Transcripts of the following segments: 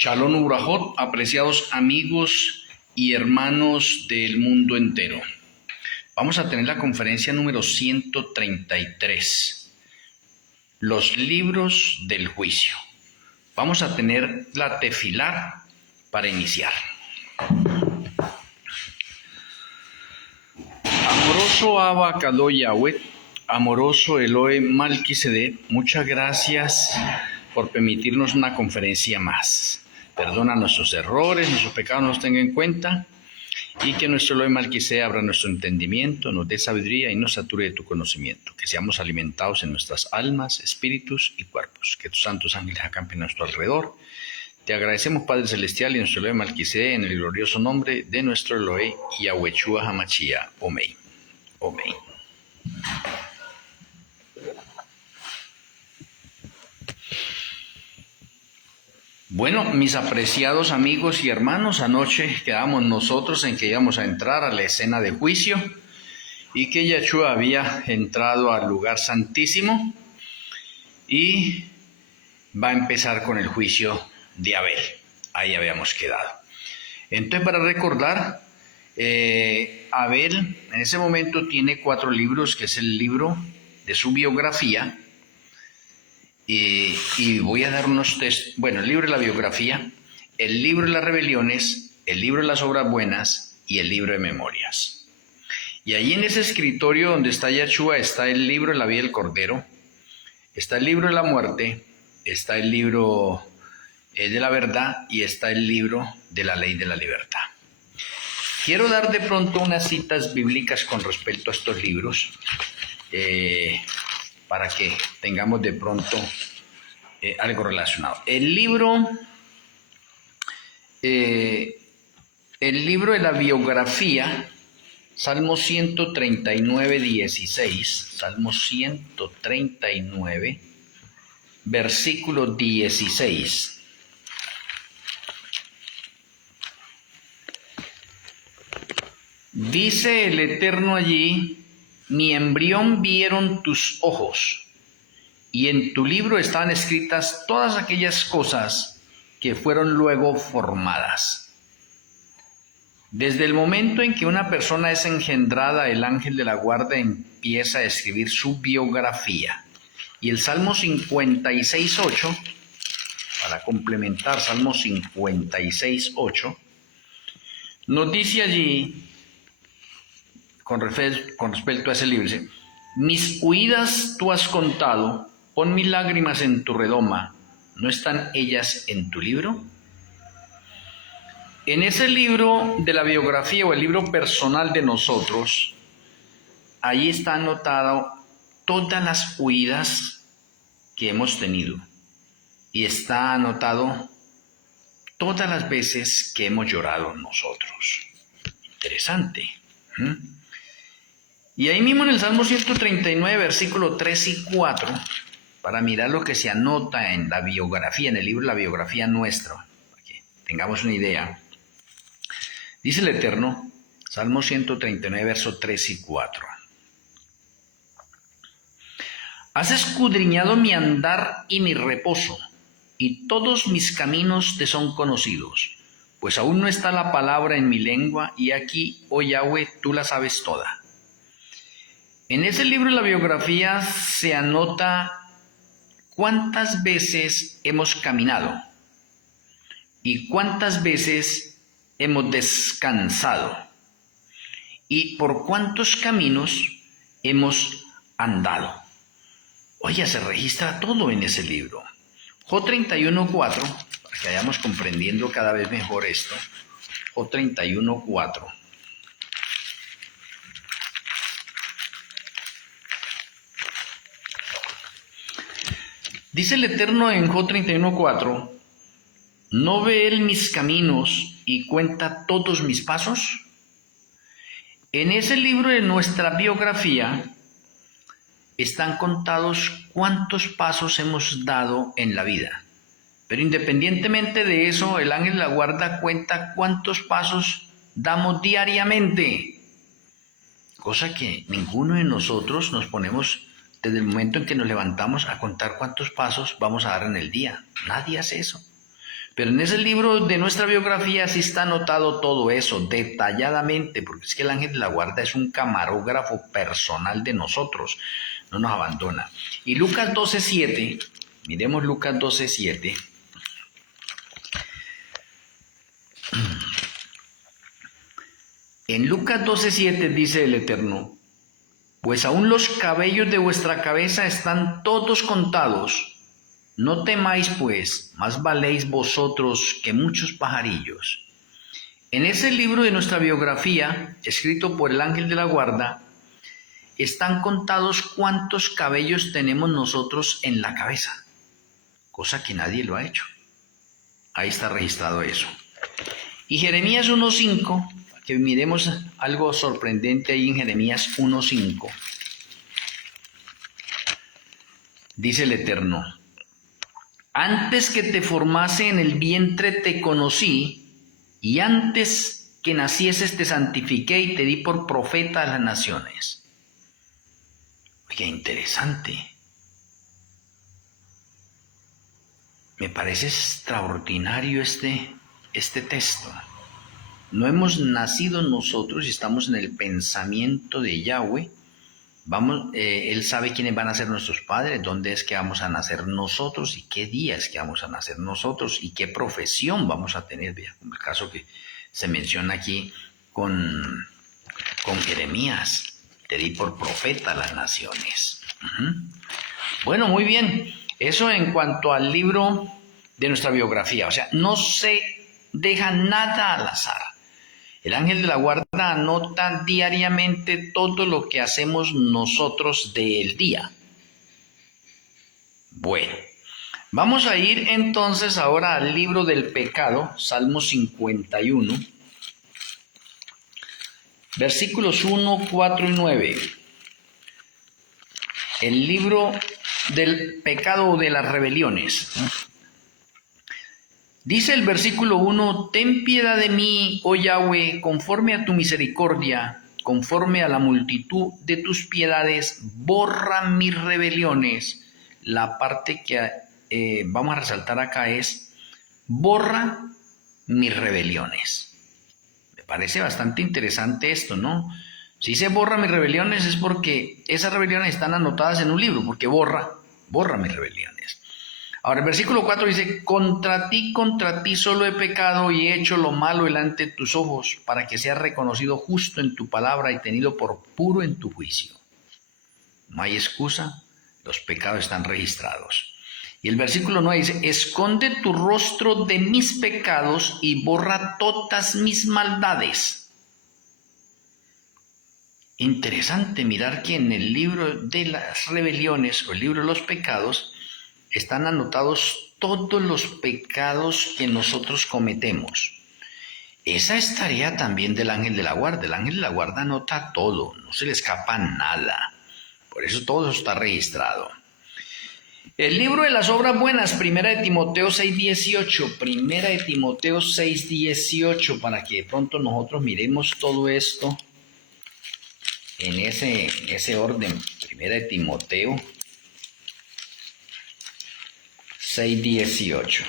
Shalom Ubrajot, apreciados amigos y hermanos del mundo entero. Vamos a tener la conferencia número 133, los libros del juicio. Vamos a tener la tefilá para iniciar. Amoroso Abba Kadosh Yahweh, amoroso Elohe Malquisedec, muchas gracias por permitirnos una conferencia más. Perdona nuestros errores, nuestros pecados nos tenga en cuenta, y que nuestro Elohe Malquisedec abra nuestro entendimiento, nos dé sabiduría y nos sature de tu conocimiento, que seamos alimentados en nuestras almas, espíritus y cuerpos, que tus santos ángeles acampen a nuestro alrededor. Te agradecemos, Padre Celestial, y nuestro Elohe Malquisedec, en el glorioso nombre de nuestro Elohe Yahueshua Hamashiach. Amén. Amén. Bueno, mis apreciados amigos y hermanos, anoche quedamos nosotros en que íbamos a entrar a la escena de juicio y que Yahshua había entrado al lugar santísimo y va a empezar con el juicio de Abel. Ahí habíamos quedado. Entonces, para recordar, Abel en ese momento tiene 4 libros, que es el libro de su biografía. Y voy a dar unos textos, bueno, el libro de la biografía, el libro de las rebeliones, el libro de las obras buenas y el libro de memorias. Y allí en ese escritorio donde está Yahshua está el libro de la vida del Cordero, está el libro de la muerte, está el libro de la verdad y está el libro de la ley de la libertad. Quiero dar de pronto unas citas bíblicas con respecto a estos libros, para que tengamos de pronto algo relacionado. El libro de la biografía, Salmo 139, 16, Salmo 139, versículo 16. Dice el Eterno allí: mi embrión vieron tus ojos, y en tu libro están escritas todas aquellas cosas que fueron luego formadas. Desde el momento en que una persona es engendrada, el ángel de la guarda empieza a escribir su biografía. Y el Salmo 56.8, para complementar Salmo 56.8, nos dice allí, con respecto a ese libro, dice: mis huidas tú has contado, pon mis lágrimas en tu redoma, ¿no están ellas en tu libro? En ese libro de la biografía o el libro personal de nosotros, ahí está anotado todas las huidas que hemos tenido y está anotado todas las veces que hemos llorado nosotros. Interesante. Y ahí mismo en el Salmo 139, versículo 3 y 4, para mirar lo que se anota en la biografía, en el libro de la biografía nuestra, para que tengamos una idea. Dice el Eterno, Salmo 139, versos 3 y 4. Has escudriñado mi andar y mi reposo, y todos mis caminos te son conocidos, pues aún no está la palabra en mi lengua, y aquí, oh Yahweh, tú la sabes toda. En ese libro de la biografía se anota cuántas veces hemos caminado y cuántas veces hemos descansado y por cuántos caminos hemos andado. Oye, se registra todo en ese libro. Job 31.4, para que vayamos comprendiendo cada vez mejor esto. Job 31.4. Dice el Eterno en Job 31.4, ¿no ve él mis caminos y cuenta todos mis pasos? En ese libro de nuestra biografía están contados cuántos pasos hemos dado en la vida. Pero independientemente de eso, el ángel de la guarda cuenta cuántos pasos damos diariamente. Cosa que ninguno de nosotros nos ponemos desde el momento en que nos levantamos a contar cuántos pasos vamos a dar en el día. Nadie hace eso. Pero en ese libro de nuestra biografía sí está anotado todo eso detalladamente, porque es que el ángel de la guarda es un camarógrafo personal de nosotros, no nos abandona. Y Lucas 12:7, miremos Lucas 12:7. En Lucas 12:7 dice el Eterno: pues aún los cabellos de vuestra cabeza están todos contados. No temáis, pues, más valéis vosotros que muchos pajarillos. En ese libro de nuestra biografía, escrito por el ángel de la guarda, están contados cuántos cabellos tenemos nosotros en la cabeza, cosa que nadie lo ha hecho. Ahí está registrado eso. Y Jeremías 1:5, que miremos algo sorprendente ahí en Jeremías 1:5. Dice el Eterno: antes que te formase en el vientre te conocí, y antes que nacieses te santifiqué y te di por profeta a las naciones. Oye, interesante. Me parece extraordinario este texto. No hemos nacido nosotros y estamos en el pensamiento de Yahweh. Él sabe quiénes van a ser nuestros padres, dónde es que vamos a nacer nosotros y qué día es que vamos a nacer nosotros y qué profesión vamos a tener, como el caso que se menciona aquí con Jeremías. Te di por profeta a las naciones. Bueno, muy bien. Eso en cuanto al libro de nuestra biografía. O sea, no se deja nada al azar. El ángel de la guarda anota diariamente todo lo que hacemos nosotros del día. Bueno, vamos a ir entonces ahora al libro del pecado, Salmo 51, versículos 1, 4 y 9. El libro del pecado o de las rebeliones. Dice el versículo 1, ten piedad de mí, oh Yahweh, conforme a tu misericordia, conforme a la multitud de tus piedades, borra mis rebeliones. La parte que vamos a resaltar acá es, borra mis rebeliones. Me parece bastante interesante esto, ¿no? Si se borra mis rebeliones es porque esas rebeliones están anotadas en un libro, porque borra mis rebeliones. Ahora el versículo 4 dice, contra ti solo he pecado y he hecho lo malo delante de tus ojos, para que seas reconocido justo en tu palabra y tenido por puro en tu juicio. No hay excusa, los pecados están registrados. Y el versículo 9 dice, esconde tu rostro de mis pecados y borra todas mis maldades. Interesante mirar que en el libro de las rebeliones o el libro de los pecados están anotados todos los pecados que nosotros cometemos. Esa es tarea también del ángel de la guarda. El ángel de la guarda anota todo, no se le escapa nada. Por eso todo está registrado. El libro de las obras buenas, Primera de Timoteo 6:18, Primera de Timoteo 6:18, para que de pronto nosotros miremos todo esto en ese orden. Primera de Timoteo 6:18.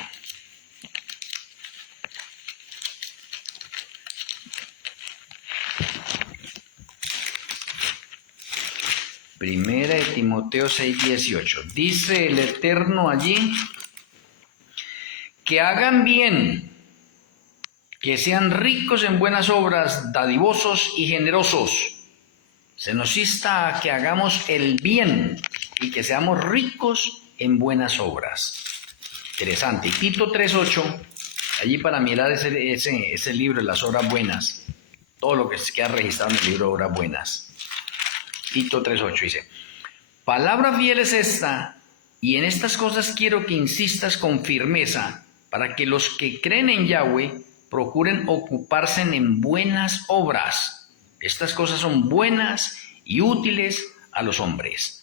Primera de Timoteo 6:18. Dice el Eterno allí, que hagan bien, que sean ricos en buenas obras, dadivosos y generosos. Se nos insta a que hagamos el bien y que seamos ricos en buenas obras. Interesante. Y Tito 3:8, allí para mirar ese libro de las obras buenas, todo lo que se queda registrado en el libro de obras buenas. Tito 3:8 dice, palabra fiel es esta, y en estas cosas quiero que insistas con firmeza, para que los que creen en Yahweh procuren ocuparse en buenas obras. Estas cosas son buenas y útiles a los hombres.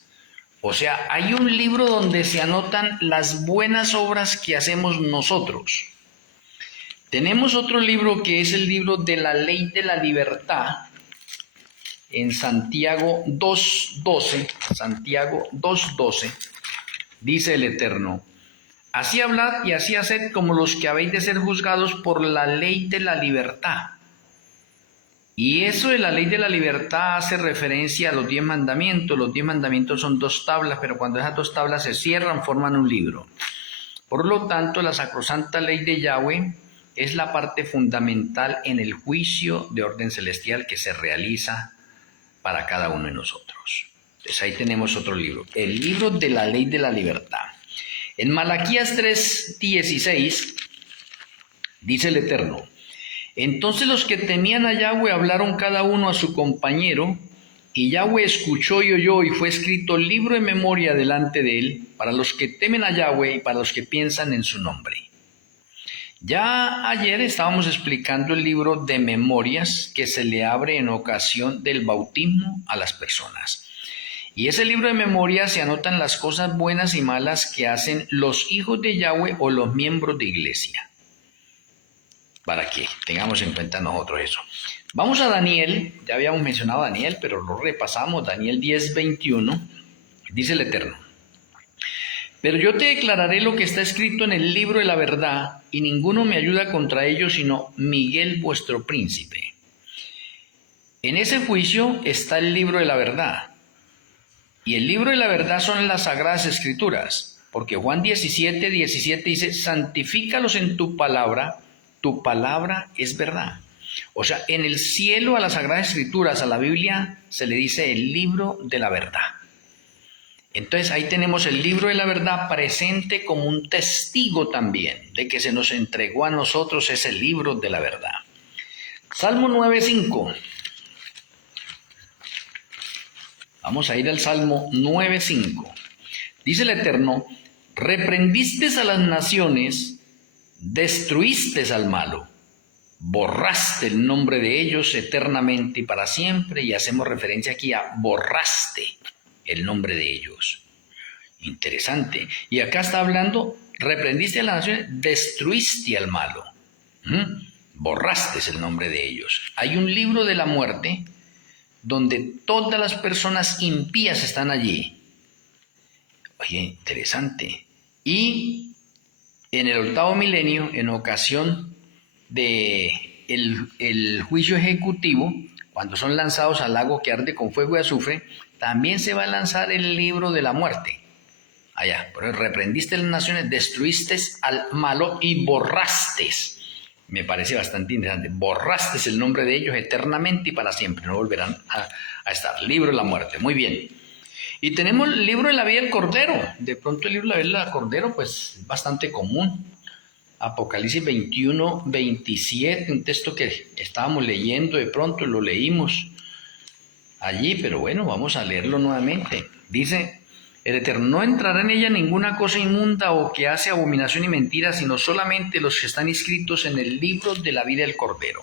O sea, hay un libro donde se anotan las buenas obras que hacemos nosotros. Tenemos otro libro que es el libro de la ley de la libertad, en Santiago 2:12, dice el Eterno, Así hablad y así haced como los que habéis de ser juzgados por la ley de la libertad. Y eso de la ley de la libertad hace referencia a los 10 mandamientos. Los 10 mandamientos son 2 tablas, pero cuando esas 2 tablas se cierran, forman un libro. Por lo tanto, la sacrosanta ley de Yahweh es la parte fundamental en el juicio de orden celestial que se realiza para cada uno de nosotros. Entonces ahí tenemos otro libro, el libro de la ley de la libertad. En Malaquías 3:16 dice el Eterno: entonces los que temían a Yahweh hablaron cada uno a su compañero, y Yahweh escuchó y oyó, y fue escrito libro de memoria delante de él, para los que temen a Yahweh y para los que piensan en su nombre. Ya ayer estábamos explicando el libro de memorias que se le abre en ocasión del bautismo a las personas. Y ese libro de memorias se anotan las cosas buenas y malas que hacen los hijos de Yahweh o los miembros de iglesia, para que tengamos en cuenta nosotros eso. Vamos a Daniel, ya habíamos mencionado a Daniel, pero lo repasamos. Daniel 10:21, dice el Eterno: pero yo te declararé lo que está escrito en el libro de la verdad, y ninguno me ayuda contra ellos sino Miguel vuestro príncipe. En ese juicio está el libro de la verdad, y el libro de la verdad son las sagradas escrituras, porque Juan 17:17 dice: santifícalos en tu palabra es verdad. O sea, en el cielo a las sagradas escrituras, a la Biblia, se le dice el libro de la verdad. Entonces ahí tenemos el libro de la verdad presente como un testigo también de que se nos entregó a nosotros ese libro de la verdad. Salmo 9:5. Vamos a ir al Salmo 9:5. Dice el Eterno: reprendiste a las naciones, destruiste al malo, borraste el nombre de ellos eternamente y para siempre, y hacemos referencia aquí a borraste el nombre de ellos. Interesante. Y acá está hablando, reprendiste a las naciones, destruiste al malo. Borraste el nombre de ellos. Hay un libro de la muerte donde todas las personas impías están allí. Oye, interesante. Y en el 8º milenio, en ocasión de el juicio ejecutivo, cuando son lanzados al lago que arde con fuego y azufre, también se va a lanzar el libro de la muerte. Allá, pero reprendiste las naciones, destruiste al malo y borraste. Me parece bastante interesante. Borraste el nombre de ellos eternamente y para siempre. No volverán a estar. Libro de la muerte. Muy bien. Y tenemos el libro de la vida del Cordero. De pronto el libro de la vida del Cordero, pues, es bastante común. Apocalipsis 21:27, un texto que estábamos leyendo, de pronto lo leímos allí, pero bueno, vamos a leerlo nuevamente. Dice: el Eterno: no entrará en ella ninguna cosa inmunda o que hace abominación y mentira, sino solamente los que están inscritos en el libro de la vida del Cordero.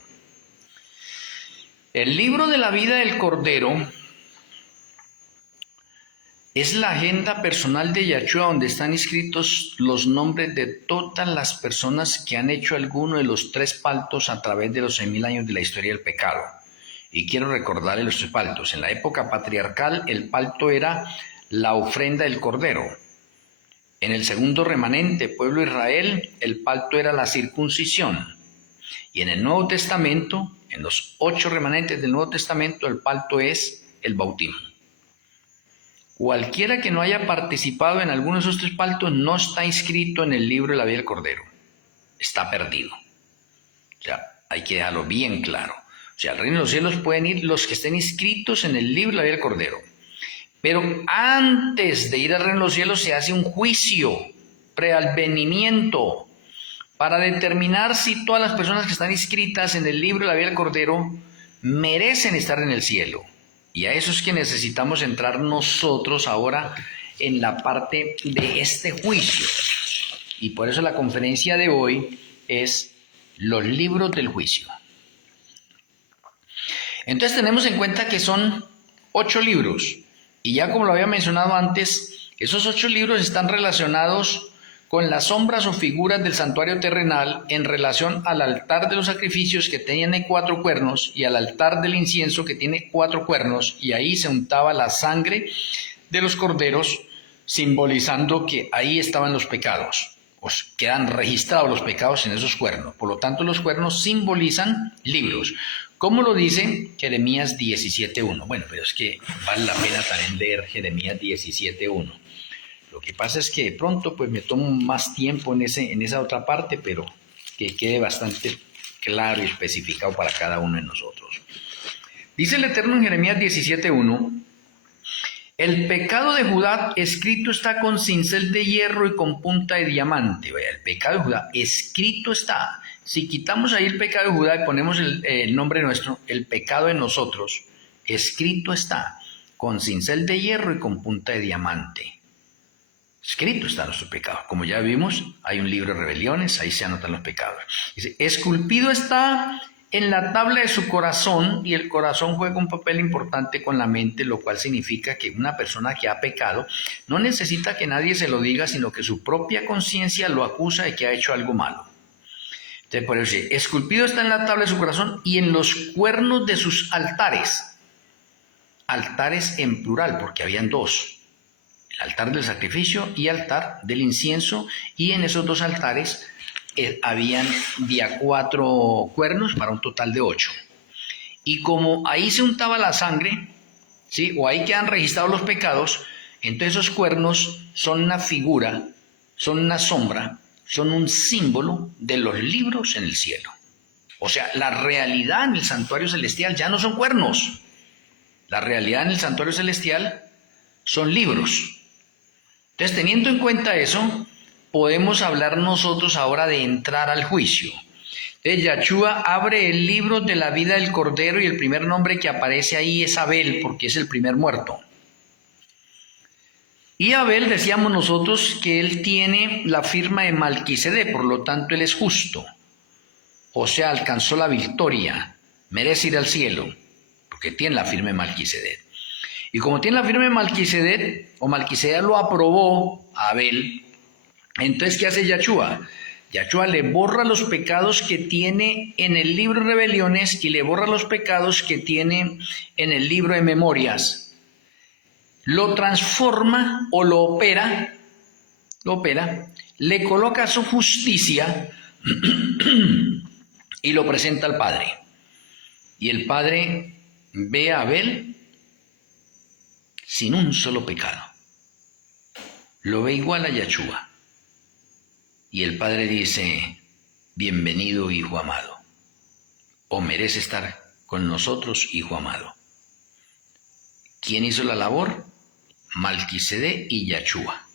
El libro de la vida del Cordero es la agenda personal de Yahshua, donde están inscritos los nombres de todas las personas que han hecho alguno de los 3 paltos a través de los 6.000 años de la historia del pecado. Y quiero recordarles los 3 paltos. En la época patriarcal, el palto era la ofrenda del Cordero. En el segundo remanente, pueblo de Israel, el palto era la circuncisión. Y en el Nuevo Testamento, en los 8 remanentes del Nuevo Testamento, el palto es el bautismo. Cualquiera que no haya participado en alguno de esos 3 paltos no está inscrito en el libro de la vida del Cordero. Está perdido. O sea, hay que dejarlo bien claro. O sea, al reino de los cielos pueden ir los que estén inscritos en el libro de la vida del Cordero. Pero antes de ir al reino de los cielos se hace un juicio, preadvenimiento, para determinar si todas las personas que están inscritas en el libro de la vida del Cordero merecen estar en el cielo. Y a eso es que necesitamos entrar nosotros ahora en la parte de este juicio. Y por eso la conferencia de hoy es los libros del juicio. Entonces tenemos en cuenta que son 8 libros. Y ya como lo había mencionado antes, esos 8 libros están relacionados con las sombras o figuras del santuario terrenal en relación al altar de los sacrificios que tiene 4 cuernos y al altar del incienso que tiene 4 cuernos, y ahí se untaba la sangre de los corderos, simbolizando que ahí estaban los pecados. pues quedan registrados los pecados en esos cuernos. Por lo tanto, los cuernos simbolizan libros. ¿Cómo lo dice Jeremías 17.1? Bueno, pero es que vale la pena también leer Jeremías 17.1. Lo que pasa es que de pronto pues me tomo más tiempo en esa otra parte, pero que quede bastante claro y especificado para cada uno de nosotros. Dice el Eterno en Jeremías 17.1: el pecado de Judá escrito está con cincel de hierro y con punta de diamante. Vaya, el pecado de Judá escrito está. Si quitamos ahí el pecado de Judá y ponemos el nombre nuestro, el pecado de nosotros, escrito está, con cincel de hierro y con punta de diamante. Escrito está nuestro pecado. Como ya vimos, hay un libro de rebeliones, ahí se anotan los pecados. Dice, esculpido está en la tabla de su corazón, y el corazón juega un papel importante con la mente, lo cual significa que una persona que ha pecado no necesita que nadie se lo diga, sino que su propia conciencia lo acusa de que ha hecho algo malo. Entonces, por eso dice, esculpido está en la tabla de su corazón y en los cuernos de sus altares. Altares en plural, porque habían dos. El altar del sacrificio y altar del incienso, y en esos dos altares habían 4 cuernos para un total de 8. Y como ahí se untaba la sangre, ¿sí? O ahí quedan registrados los pecados, entonces esos cuernos son una figura, son una sombra, son un símbolo de los libros en el cielo. O sea, la realidad en el santuario celestial ya no son cuernos. La realidad en el santuario celestial son libros. Entonces, teniendo en cuenta eso, podemos hablar nosotros ahora de entrar al juicio. Entonces, Yahshua abre el libro de la vida del Cordero y el primer nombre que aparece ahí es Abel, porque es el primer muerto. Y Abel, decíamos nosotros que él tiene la firma de Malquisedec, por lo tanto él es justo. O sea, alcanzó la victoria, merece ir al cielo, porque tiene la firma de Malquisedec. Y como tiene la firma de Malquisedec, o Malquisedec lo aprobó a Abel, entonces ¿qué hace Yahshua? Yahshua le borra los pecados que tiene en el libro de rebeliones y le borra los pecados que tiene en el libro de memorias. Lo transforma o lo opera, le coloca su justicia y lo presenta al Padre. Y el Padre ve a Abel sin un solo pecado. Lo ve igual a Yahshua. Y el Padre dice, bienvenido, hijo amado. O merece estar con nosotros, hijo amado. ¿Quién hizo la labor? Malquisedec y Yahshua.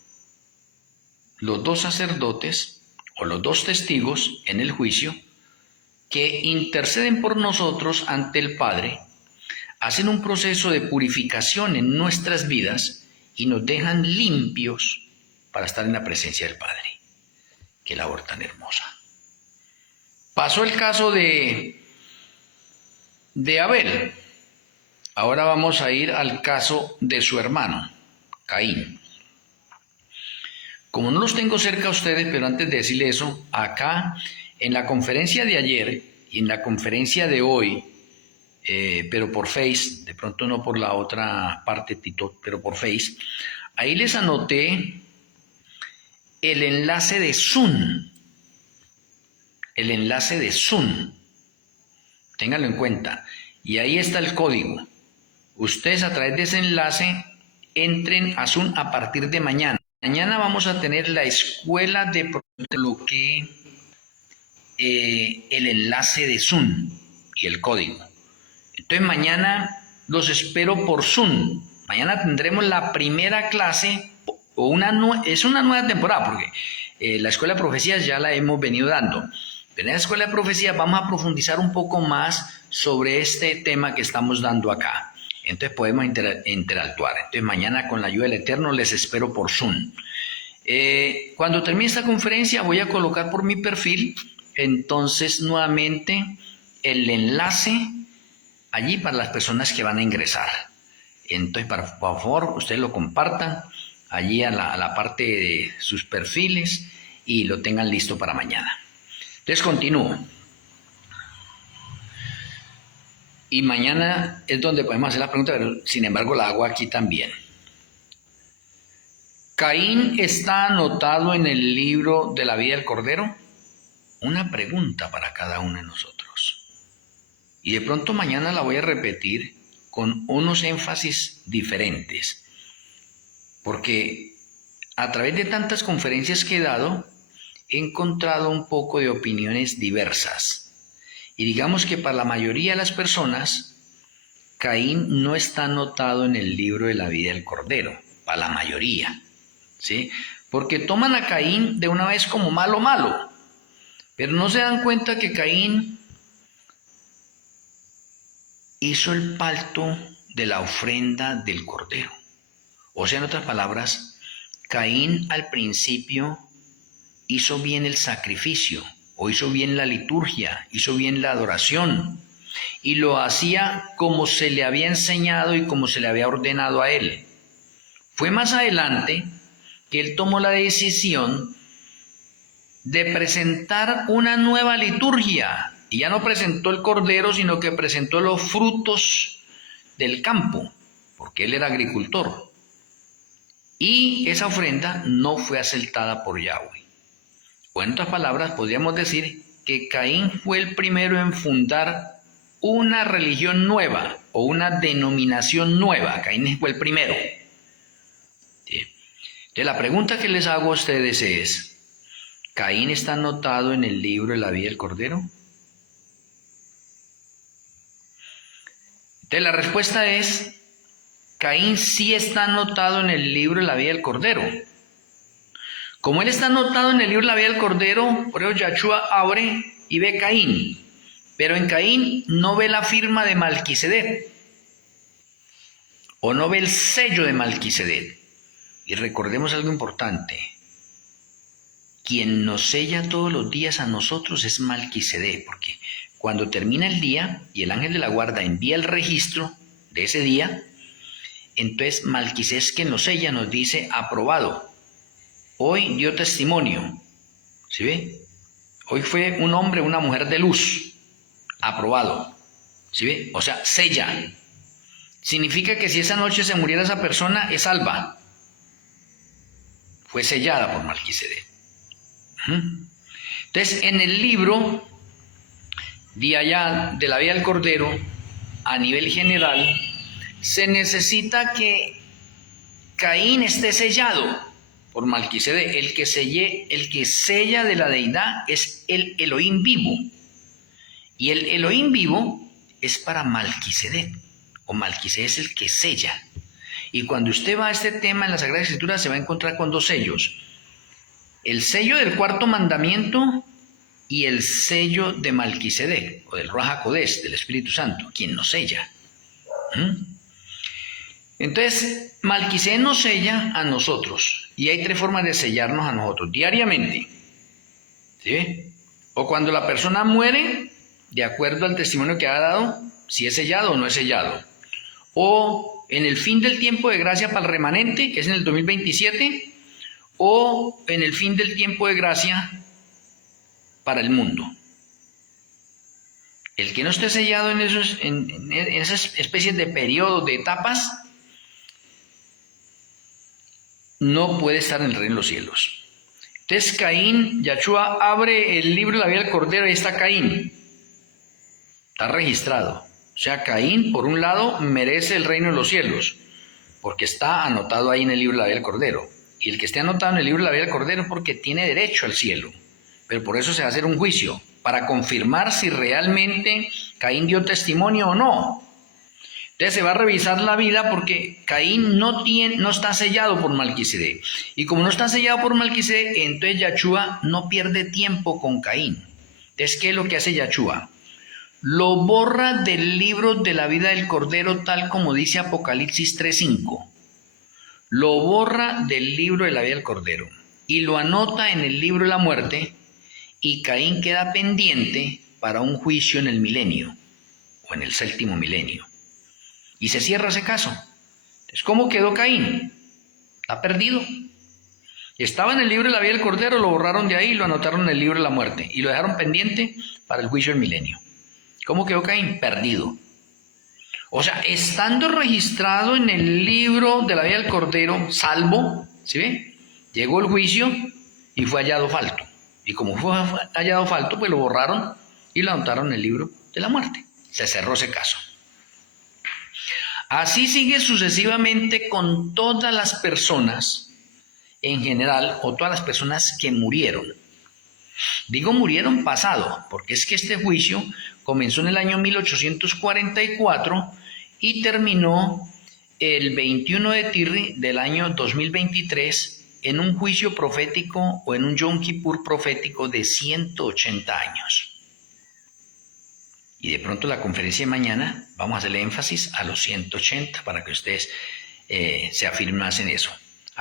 Los dos sacerdotes o los dos testigos en el juicio que interceden por nosotros ante el Padre, hacen un proceso de purificación en nuestras vidas y nos dejan limpios para estar en la presencia del Padre. Qué labor tan hermosa. Pasó el caso de Abel. Ahora vamos a ir al caso de su hermano, Caín. Como no los tengo cerca a ustedes, pero antes de decirle eso, acá en la conferencia de ayer y en la conferencia de hoy, pero por Face, de pronto no por la otra parte, Tito, pero por Face, ahí les anoté el enlace de Zoom. El enlace de Zoom. Ténganlo en cuenta. Y ahí está el código. Ustedes a través de ese enlace entren a Zoom a partir de mañana. Mañana vamos a tener la escuela de bloque, el enlace de Zoom y el código. Entonces mañana los espero por Zoom. Mañana tendremos la primera clase, es una nueva temporada, porque la escuela de profecías ya la hemos venido dando. Pero en la escuela de profecías vamos a profundizar un poco más sobre este tema que estamos dando acá. Entonces podemos interactuar. Entonces mañana con la ayuda del Eterno les espero por Zoom. Cuando termine esta conferencia voy a colocar por mi perfil entonces nuevamente el enlace allí para las personas que van a ingresar. Entonces por favor ustedes lo compartan allí a la parte de sus perfiles y lo tengan listo para mañana. Entonces continúo. Y mañana es donde podemos hacer la pregunta, pero sin embargo la hago aquí también. ¿Caín está anotado en el libro de la vida del Cordero? Una pregunta para cada uno de nosotros. Y de pronto mañana la voy a repetir con unos énfasis diferentes. Porque a través de tantas conferencias que he dado, he encontrado un poco de opiniones diversas. Y digamos que para la mayoría de las personas, Caín no está anotado en el libro de la vida del Cordero, para la mayoría, ¿sí? Porque toman a Caín de una vez como malo, pero no se dan cuenta que Caín hizo el pacto de la ofrenda del Cordero. O sea, en otras palabras, Caín al principio hizo bien el sacrificio, o hizo bien la liturgia, hizo bien la adoración, y lo hacía como se le había enseñado y como se le había ordenado a él. Fue más adelante que él tomó la decisión de presentar una nueva liturgia, y ya no presentó el cordero, sino que presentó los frutos del campo, porque él era agricultor. Y esa ofrenda no fue aceptada por Yahweh. O en otras palabras, podríamos decir que Caín fue el primero en fundar una religión nueva o una denominación nueva. Caín fue el primero. ¿Sí? Entonces, la pregunta que les hago a ustedes es, ¿Caín está anotado en el libro de la vida del Cordero? Entonces, la respuesta es, Caín sí está anotado en el libro de la vida del Cordero. Como él está anotado en el libro de la vida del Cordero, por eso Yahshua abre y ve Caín. Pero en Caín no ve la firma de Malquisedec, o no ve el sello de Malquisedec. Y recordemos algo importante. Quien nos sella todos los días a nosotros es Malquisedec, porque cuando termina el día y el ángel de la guarda envía el registro de ese día, entonces Malquisedec, quien nos sella, nos dice aprobado. Hoy dio testimonio. ¿Sí ve? Hoy fue un hombre, una mujer de luz. Aprobado. ¿Sí ve? O sea, sella. Significa que si esa noche se muriera esa persona, es salva. Fue sellada por Malquisedec. Entonces, en el libro de allá de la vida del Cordero, a nivel general, se necesita que Caín esté sellado por Malquisedec. El que sella de la deidad es el Elohim vivo. Y el Elohim vivo es para Malquisedec, o Malquisedec es el que sella. Y cuando usted va a este tema en la Sagrada Escritura se va a encontrar con dos sellos. El sello del cuarto mandamiento y el sello de Malquisedec, o del Ruach HaKodesh, del Espíritu Santo, quien nos sella. Entonces, Malquisedec nos sella a nosotros, y hay tres formas de sellarnos a nosotros, diariamente. ¿Sí? O cuando la persona muere, de acuerdo al testimonio que ha dado, si es sellado o no es sellado. O en el fin del tiempo de gracia para el remanente, que es en el 2027, o en el fin del tiempo de gracia para el mundo. El que no esté sellado en esas especies de periodos, de etapas, no puede estar en el reino de los cielos. Entonces Caín, Yahshua abre el libro de la vida del Cordero y está Caín. Está registrado. O sea, Caín, por un lado, merece el reino de los cielos, porque está anotado ahí en el libro de la vida del Cordero. Y el que esté anotado en el libro de la vida del Cordero es porque tiene derecho al cielo. Pero por eso se va a hacer un juicio, para confirmar si realmente Caín dio testimonio o no. Entonces se va a revisar la vida porque Caín no está sellado por Malquisedec. Y como no está sellado por Malquisedec, entonces Yahshua no pierde tiempo con Caín. Entonces, ¿qué es lo que hace Yahshua? Lo borra del libro de la vida del Cordero, tal como dice Apocalipsis 3:5. Lo borra del libro de la vida del Cordero y lo anota en el libro de la muerte, y Caín queda pendiente para un juicio en el milenio o en el séptimo milenio. Y se cierra ese caso. Entonces, ¿cómo quedó Caín? Está perdido. Estaba en el libro de la vida del Cordero, lo borraron de ahí y lo anotaron en el libro de la muerte y lo dejaron pendiente para el juicio del milenio. ¿Cómo quedó Caín? Perdido. O sea, estando registrado en el libro de la vida del Cordero, salvo, ¿sí ve? Llegó el juicio y fue hallado falto. Y como fue hallado falto, pues lo borraron y lo anotaron en el libro de la muerte. Se cerró ese caso. Así sigue sucesivamente con todas las personas en general o todas las personas que murieron. Digo murieron pasado, porque es que este juicio comenzó en el año 1844 y terminó el 21 de Tirri del año 2023 en un juicio profético o en un Yom Kippur profético de 180 años. Y de pronto la conferencia de mañana vamos a hacerle énfasis a los 180 para que ustedes se afirmen más en eso.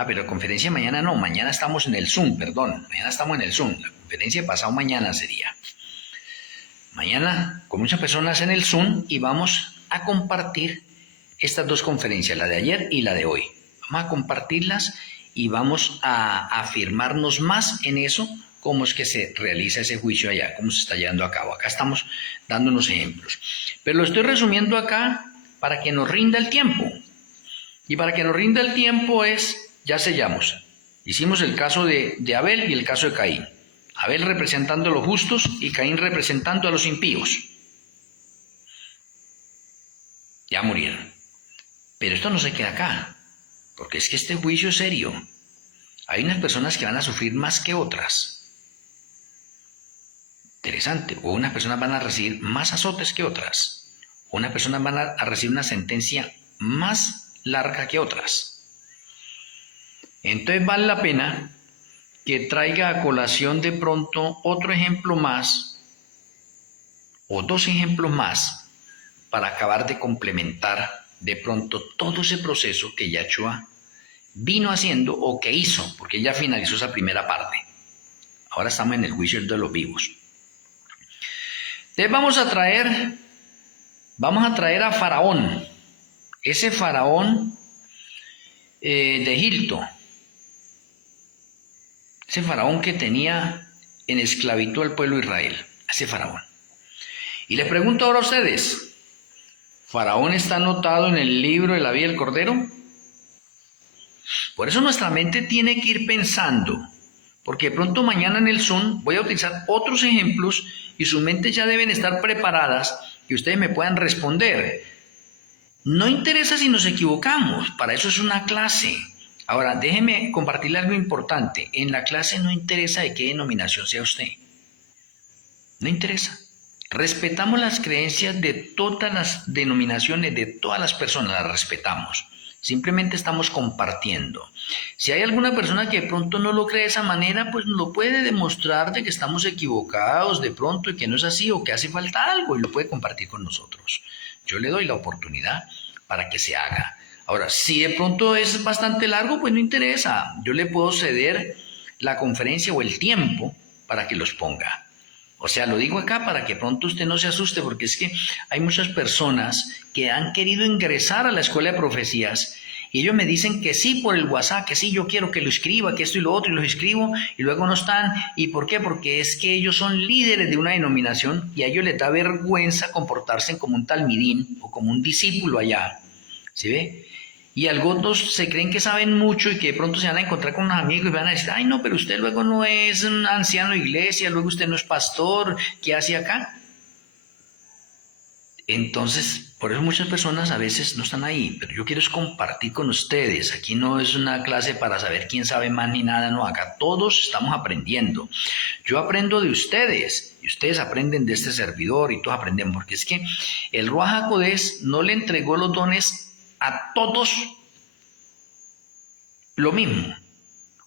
Pero la conferencia de mañana no, mañana estamos en el Zoom, perdón, mañana estamos en el Zoom. La conferencia de pasado mañana sería. Mañana con muchas personas en el Zoom y vamos a compartir estas dos conferencias, la de ayer y la de hoy. Vamos a compartirlas y vamos a afirmarnos más en eso, cómo es que se realiza ese juicio allá, cómo se está llevando a cabo. Acá estamos dando unos ejemplos. Pero lo estoy resumiendo acá para que nos rinda el tiempo. Y para que nos rinda el tiempo ya sellamos. Hicimos el caso de Abel y el caso de Caín. Abel representando a los justos y Caín representando a los impíos. Ya murieron. Pero esto no se queda acá, porque es que este juicio es serio. Hay unas personas que van a sufrir más que otras. Interesante. O unas personas van a recibir más azotes que otras. O unas personas van a recibir una sentencia más larga que otras. Entonces vale la pena que traiga a colación de pronto otro ejemplo más o dos ejemplos más para acabar de complementar de pronto todo ese proceso que Yahshua vino haciendo o que hizo, porque ya finalizó esa primera parte. Ahora estamos en el juicio de los vivos. Entonces vamos a traer a Faraón, ese Faraón de Egipto, ese Faraón que tenía en esclavitud al pueblo de Israel, ese Faraón. Y les pregunto ahora a ustedes, ¿Faraón está anotado en el libro de la vida del Cordero? Por eso nuestra mente tiene que ir pensando, porque de pronto mañana en el Zoom voy a utilizar otros ejemplos y sus mentes ya deben estar preparadas que ustedes me puedan responder. No interesa si nos equivocamos, para eso es una clase. Ahora, déjeme compartirle algo importante. En la clase no interesa de qué denominación sea usted. No interesa. Respetamos las creencias de todas las denominaciones, de todas las personas, las respetamos. Simplemente estamos compartiendo. Si hay alguna persona que de pronto no lo cree de esa manera, pues lo puede demostrar de que estamos equivocados de pronto y que no es así o que hace falta algo y lo puede compartir con nosotros. Yo le doy la oportunidad para que se haga. Ahora, si de pronto es bastante largo, pues no interesa. Yo le puedo ceder la conferencia o el tiempo para que los ponga. O sea, lo digo acá para que pronto usted no se asuste, porque es que hay muchas personas que han querido ingresar a la escuela de profecías y ellos me dicen que sí por el WhatsApp, que sí, yo quiero que lo escriba, que esto y lo otro, y los escribo y luego no están. ¿Y por qué? Porque es que ellos son líderes de una denominación y a ellos les da vergüenza comportarse como un talmidín o como un discípulo allá. ¿Sí ve? Y algunos se creen que saben mucho y que de pronto se van a encontrar con unos amigos y van a decir, ay no, pero usted luego no es un anciano de iglesia, luego usted no es pastor, ¿qué hace acá? Entonces, por eso muchas personas a veces no están ahí, pero yo quiero es compartir con ustedes. Aquí no es una clase para saber quién sabe más ni nada, no, acá todos estamos aprendiendo. Yo aprendo de ustedes y ustedes aprenden de este servidor y todos aprenden, porque es que el Ruach HaKodesh no le entregó los dones a todos lo mismo,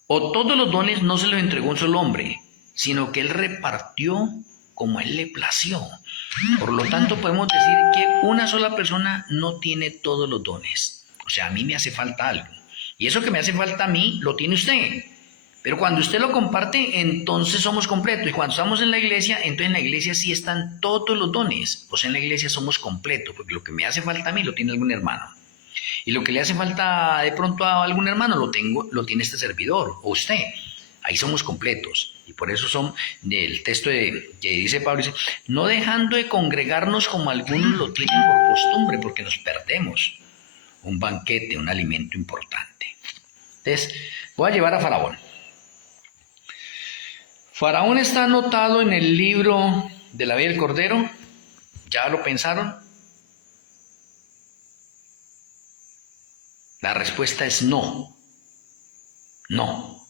o todos los dones no se los entregó un solo hombre, sino que él repartió como él le plació. Por lo tanto, podemos decir que una sola persona no tiene todos los dones. O sea, a mí me hace falta algo. Y eso que me hace falta a mí, lo tiene usted. Pero cuando usted lo comparte, entonces somos completos. Y cuando estamos en la iglesia, entonces en la iglesia sí están todos los dones. O sea, en la iglesia somos completos, porque lo que me hace falta a mí lo tiene algún hermano. Y lo que le hace falta de pronto a algún hermano lo tiene este servidor o usted. Ahí somos completos. Y por eso son del texto que dice Pablo, dice, no dejando de congregarnos como algunos lo tienen por costumbre, porque nos perdemos un banquete, un alimento importante. Entonces, voy a llevar a Faraón. Faraón está anotado en el libro de la vida del Cordero. ¿Ya lo pensaron? La respuesta es no. No.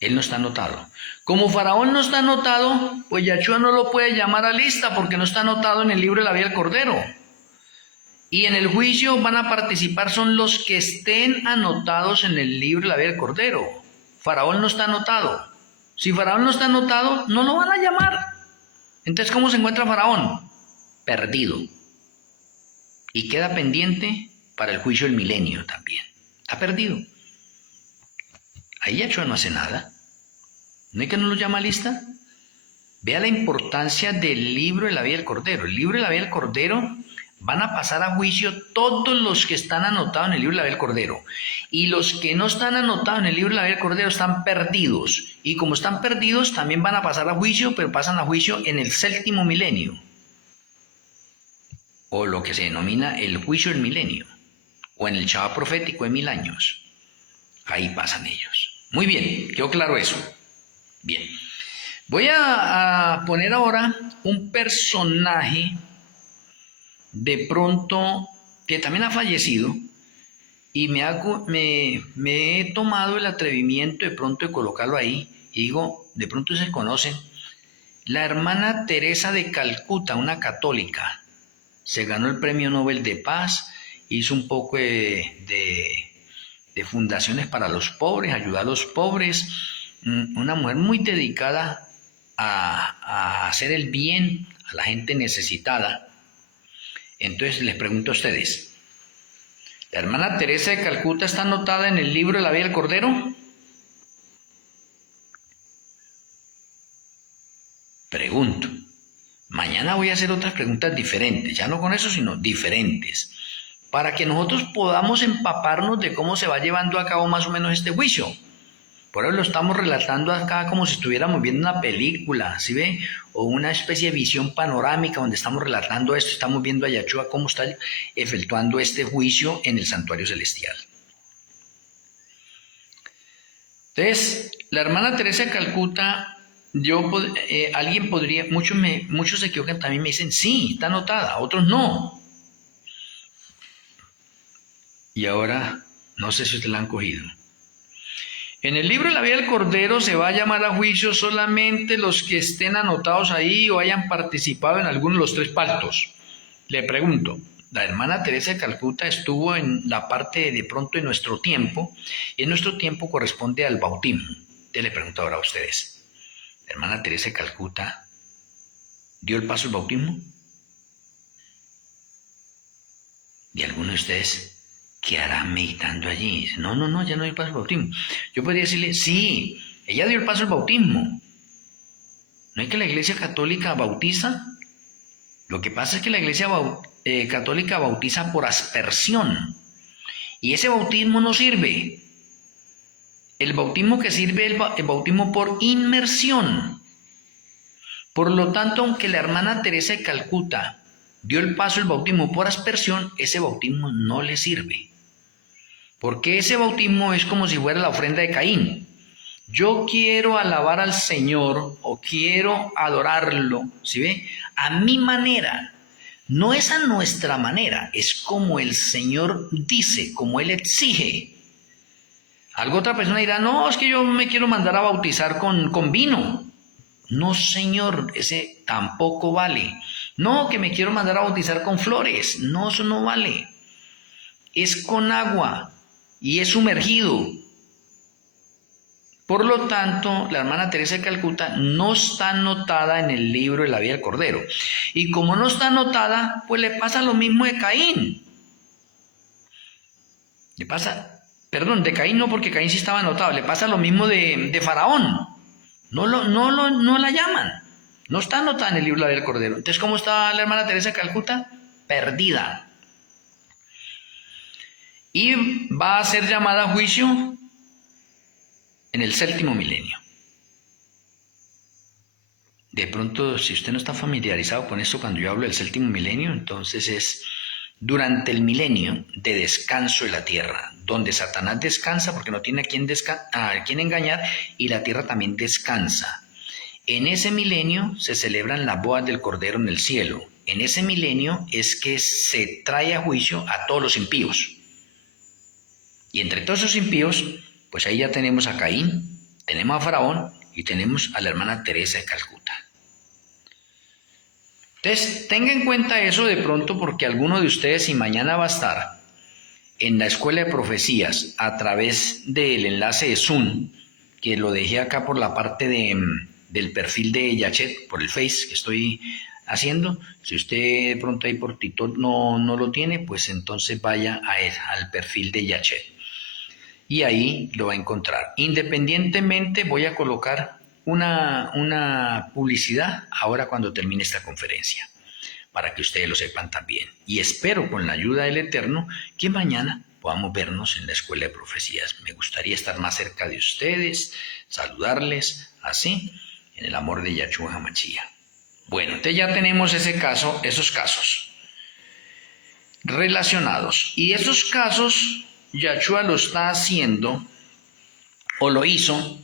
Él no está anotado. Como Faraón no está anotado, pues Yahshua no lo puede llamar a lista porque no está anotado en el libro de la vida del Cordero. Y en el juicio van a participar son los que estén anotados en el libro de la vida del Cordero. Faraón no está anotado. Si Faraón no está anotado, no lo van a llamar. Entonces, ¿cómo se encuentra Faraón? Perdido. Y queda pendiente para el juicio del milenio también. Está perdido. Ahí Yahshua no hace nada. ¿No es que no lo llama a lista? Vea la importancia del libro de la vida del Cordero. El libro de la vida del Cordero van a pasar a juicio todos los que están anotados en el libro de la vida del Cordero. Y los que no están anotados en el libro de la vida del Cordero están perdidos. Y como están perdidos, también van a pasar a juicio, pero pasan a juicio en el séptimo milenio. O lo que se denomina el juicio del milenio. O en el Shabbat profético de 1000 años. Ahí pasan ellos. Muy bien, quedó claro eso. Bien. Voy a poner ahora un personaje de pronto que también ha fallecido y me he tomado el atrevimiento de pronto de colocarlo ahí y digo, de pronto se conocen. La hermana Teresa de Calcuta, una católica, se ganó el Premio Nobel de Paz, hizo un poco de fundaciones para los pobres, ayudar a los pobres, una mujer muy dedicada a hacer el bien a la gente necesitada. Entonces les pregunto a ustedes, ¿la hermana Teresa de Calcuta está anotada en el libro de la vida del Cordero? Pregunto. Mañana voy a hacer otras preguntas diferentes, ya no con eso, sino diferentes, para que nosotros podamos empaparnos de cómo se va llevando a cabo más o menos este juicio. Por eso lo estamos relatando acá como si estuviéramos viendo una película, ¿sí ve? O una especie de visión panorámica donde estamos relatando esto, estamos viendo a Yahshua cómo está efectuando este juicio en el santuario celestial. Entonces, la hermana Teresa de Calcuta, alguien podría, muchos se equivocan también, me dicen, sí, está anotada, otros no. Y ahora, no sé si ustedes la han cogido. En el libro de la vida del Cordero se va a llamar a juicio solamente los que estén anotados ahí o hayan participado en alguno de los 3 paltos. Le pregunto, la hermana Teresa de Calcuta estuvo en la parte de pronto de nuestro tiempo, y en nuestro tiempo corresponde al bautismo. Yo le pregunto ahora a ustedes, ¿la hermana Teresa de Calcuta dio el paso al bautismo? ¿Y alguno de ustedes qué hará meditando allí? No, ya no dio el paso al bautismo. Yo podría decirle, sí, ella dio el paso al bautismo. ¿No es que la Iglesia Católica bautiza? Lo que pasa es que la Iglesia Católica bautiza por aspersión. Y ese bautismo no sirve. El bautismo que sirve es el bautismo por inmersión. Por lo tanto, aunque la hermana Teresa de Calcuta dio el paso al bautismo por aspersión, ese bautismo no le sirve. Porque ese bautismo es como si fuera la ofrenda de Caín. Yo quiero alabar al Señor o quiero adorarlo, ¿sí ve? A mi manera. No es a nuestra manera, es como el Señor dice, como Él exige. Algo otra persona dirá, no, es que yo me quiero mandar a bautizar con vino. No, Señor, ese tampoco vale. No, que me quiero mandar a bautizar con flores. No, eso no vale. Es con agua y es sumergido. Por lo tanto, la hermana Teresa de Calcuta no está anotada en el libro de la vida del Cordero. Y como no está anotada, pues le pasa lo mismo de Caín. De Caín no, porque Caín sí estaba anotado. Le pasa lo mismo de Faraón. No la llaman. No está anotada en el libro de la vida del Cordero. Entonces, ¿cómo está la hermana Teresa de Calcuta? Perdida. Y va a ser llamada a juicio en el séptimo milenio. De pronto, si usted no está familiarizado con esto, cuando yo hablo del séptimo milenio, entonces es durante el milenio de descanso de la tierra, donde Satanás descansa porque no tiene a quién engañar, y la tierra también descansa. En ese milenio se celebran las bodas del Cordero en el cielo. En ese milenio es que se trae a juicio a todos los impíos. Y entre todos esos impíos, pues ahí ya tenemos a Caín, tenemos a Faraón y tenemos a la hermana Teresa de Calcuta. Entonces, tenga en cuenta eso de pronto porque alguno de ustedes, si mañana va a estar en la Escuela de Profecías a través del enlace de Zoom, que lo dejé acá por la parte del perfil de Yachet, por el Face que estoy haciendo. Si usted de pronto ahí por TikTok no lo tiene, pues entonces vaya al perfil de Yachet. Y ahí lo va a encontrar. Independientemente, voy a colocar una publicidad ahora cuando termine esta conferencia, para que ustedes lo sepan también. Y espero con la ayuda del Eterno que mañana podamos vernos en la Escuela de Profecías. Me gustaría estar más cerca de ustedes, saludarles, así, en el amor de Yahshua HaMashiach. Bueno, entonces ya tenemos esos casos relacionados. Y esos casos, Yahshua lo está haciendo, o lo hizo,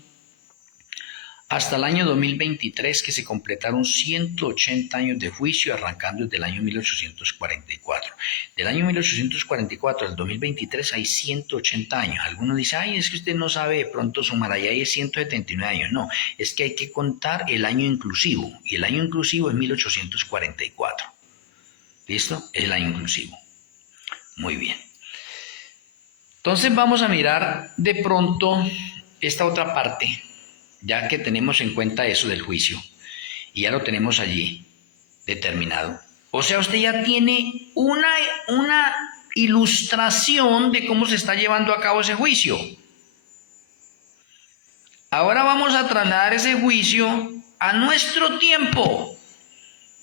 hasta el año 2023, que se completaron 180 años de juicio, arrancando desde el año 1844. Del año 1844 al 2023 hay 180 años. Algunos dicen, ay, es que usted no sabe de pronto sumar, allá hay 179 años. No, es que hay que contar el año inclusivo, y el año inclusivo es 1844. ¿Listo? Es el año inclusivo. Muy bien. Entonces vamos a mirar de pronto esta otra parte, ya que tenemos en cuenta eso del juicio, y ya lo tenemos allí determinado. O sea, usted ya tiene una ilustración de cómo se está llevando a cabo ese juicio. Ahora vamos a trasladar ese juicio a nuestro tiempo,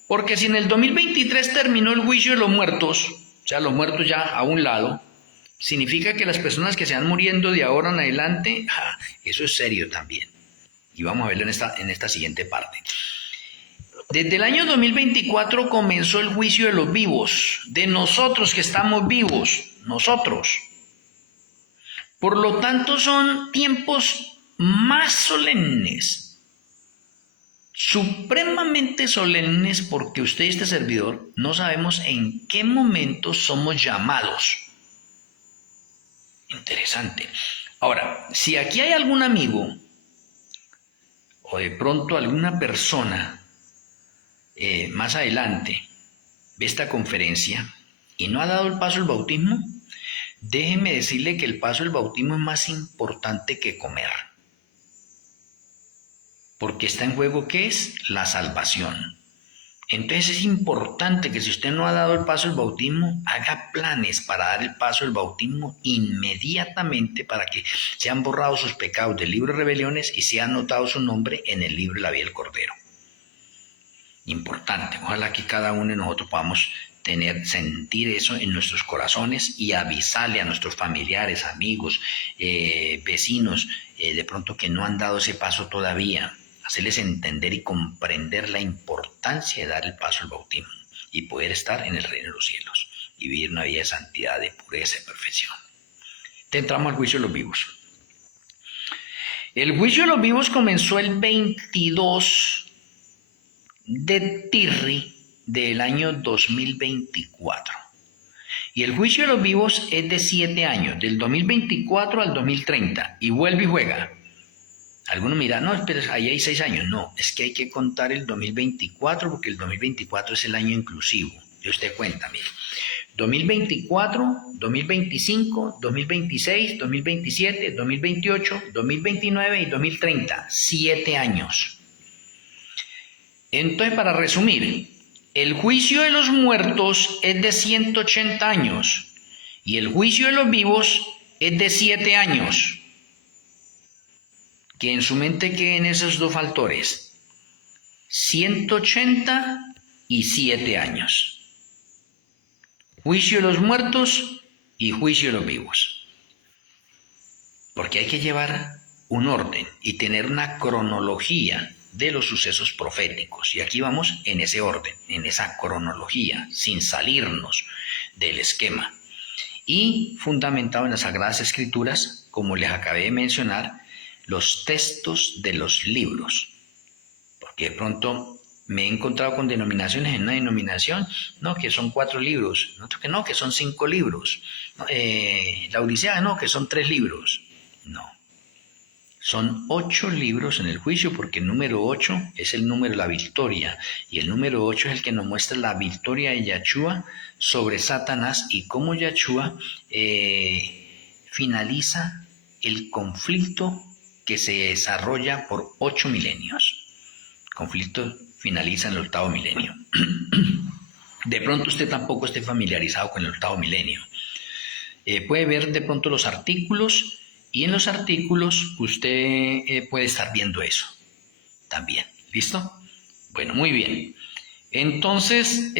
porque si en el 2023 terminó el juicio de los muertos, o sea, los muertos ya a un lado, significa que las personas que se van muriendo de ahora en adelante, eso es serio también. Y vamos a verlo en esta siguiente parte. Desde el año 2024 comenzó el juicio de los vivos, de nosotros que estamos vivos, nosotros. Por lo tanto, son tiempos más solemnes, supremamente solemnes, porque usted y este servidor no sabemos en qué momento somos llamados. Interesante. Ahora, si aquí hay algún amigo o de pronto alguna persona más adelante ve esta conferencia y no ha dado el paso al bautismo, déjeme decirle que el paso al bautismo es más importante que comer. Porque está en juego, ¿qué es? La salvación. Entonces es importante que si usted no ha dado el paso al bautismo, haga planes para dar el paso al bautismo inmediatamente, para que sean borrados sus pecados del libro de rebeliones y sea anotado su nombre en el libro de la vida del Cordero. Importante, ojalá que cada uno de nosotros podamos sentir eso en nuestros corazones y avisarle a nuestros familiares, amigos, vecinos, de pronto que no han dado ese paso todavía. Hacerles entender y comprender la importancia de dar el paso al bautismo y poder estar en el reino de los cielos y vivir una vida de santidad, de pureza y perfección. Entramos al juicio de los vivos. El juicio de los vivos comenzó el 22 de Tirri del año 2024. Y el juicio de los vivos es de 7 años, del 2024 al 2030, y vuelve y juega. Algunos miran, no, pero ahí hay 6 años. No, es que hay que contar el 2024 porque el 2024 es el año inclusivo. Y usted cuenta, mire. 2024, 2025, 2026, 2027, 2028, 2029 y 2030. 7 años. Entonces, para resumir, el juicio de los muertos es de 180 años y el juicio de los vivos es de 7 años. Que en su mente queden esos dos factores, 180 y 7 años. Juicio de los muertos y juicio de los vivos. Porque hay que llevar un orden y tener una cronología de los sucesos proféticos. Y aquí vamos en ese orden, en esa cronología, sin salirnos del esquema. Y fundamentado en las Sagradas Escrituras, como les acabé de mencionar, los textos de los libros, porque de pronto me he encontrado con denominaciones en una denominación, no, que son 4 libros, otro que no, que son 5 libros, la Odisea, no, que son 3 libros, no. Son 8 libros en el juicio, porque el número 8 es el número de la victoria, y el número 8 es el que nos muestra la victoria de Yahshua sobre Satanás y cómo Yahshua finaliza el conflicto que se desarrolla por 8 milenios. El conflicto finaliza en el 8º milenio. De pronto usted tampoco esté familiarizado con el 8º milenio. Puede ver de pronto los artículos, y en los artículos usted puede estar viendo eso también. ¿Listo? Bueno, muy bien. Entonces,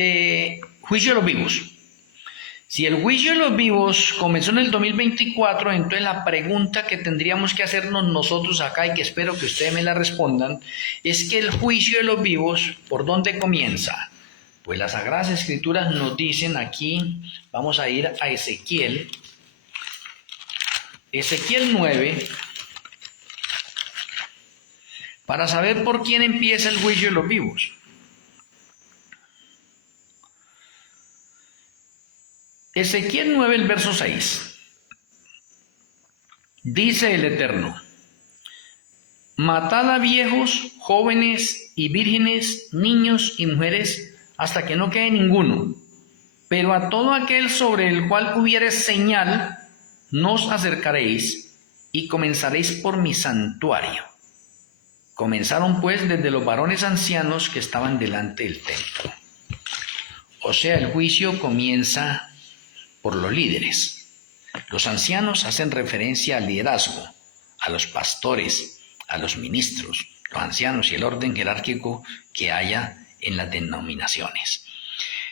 juicio de los vivos. Si el juicio de los vivos comenzó en el 2024, entonces la pregunta que tendríamos que hacernos nosotros acá, y que espero que ustedes me la respondan, es que el juicio de los vivos, ¿por dónde comienza? Pues las Sagradas Escrituras nos dicen aquí, vamos a ir a Ezequiel 9, para saber por quién empieza el juicio de los vivos. Ezequiel 9, el verso 6. Dice el Eterno: matad a viejos, jóvenes y vírgenes, niños y mujeres, hasta que no quede ninguno. Pero a todo aquel sobre el cual hubiere señal, no os acercaréis, y comenzaréis por mi santuario. Comenzaron pues desde los varones ancianos que estaban delante del templo. O sea, el juicio comienza por los líderes. Los ancianos hacen referencia al liderazgo, a los pastores, a los ministros, los ancianos y el orden jerárquico que haya en las denominaciones.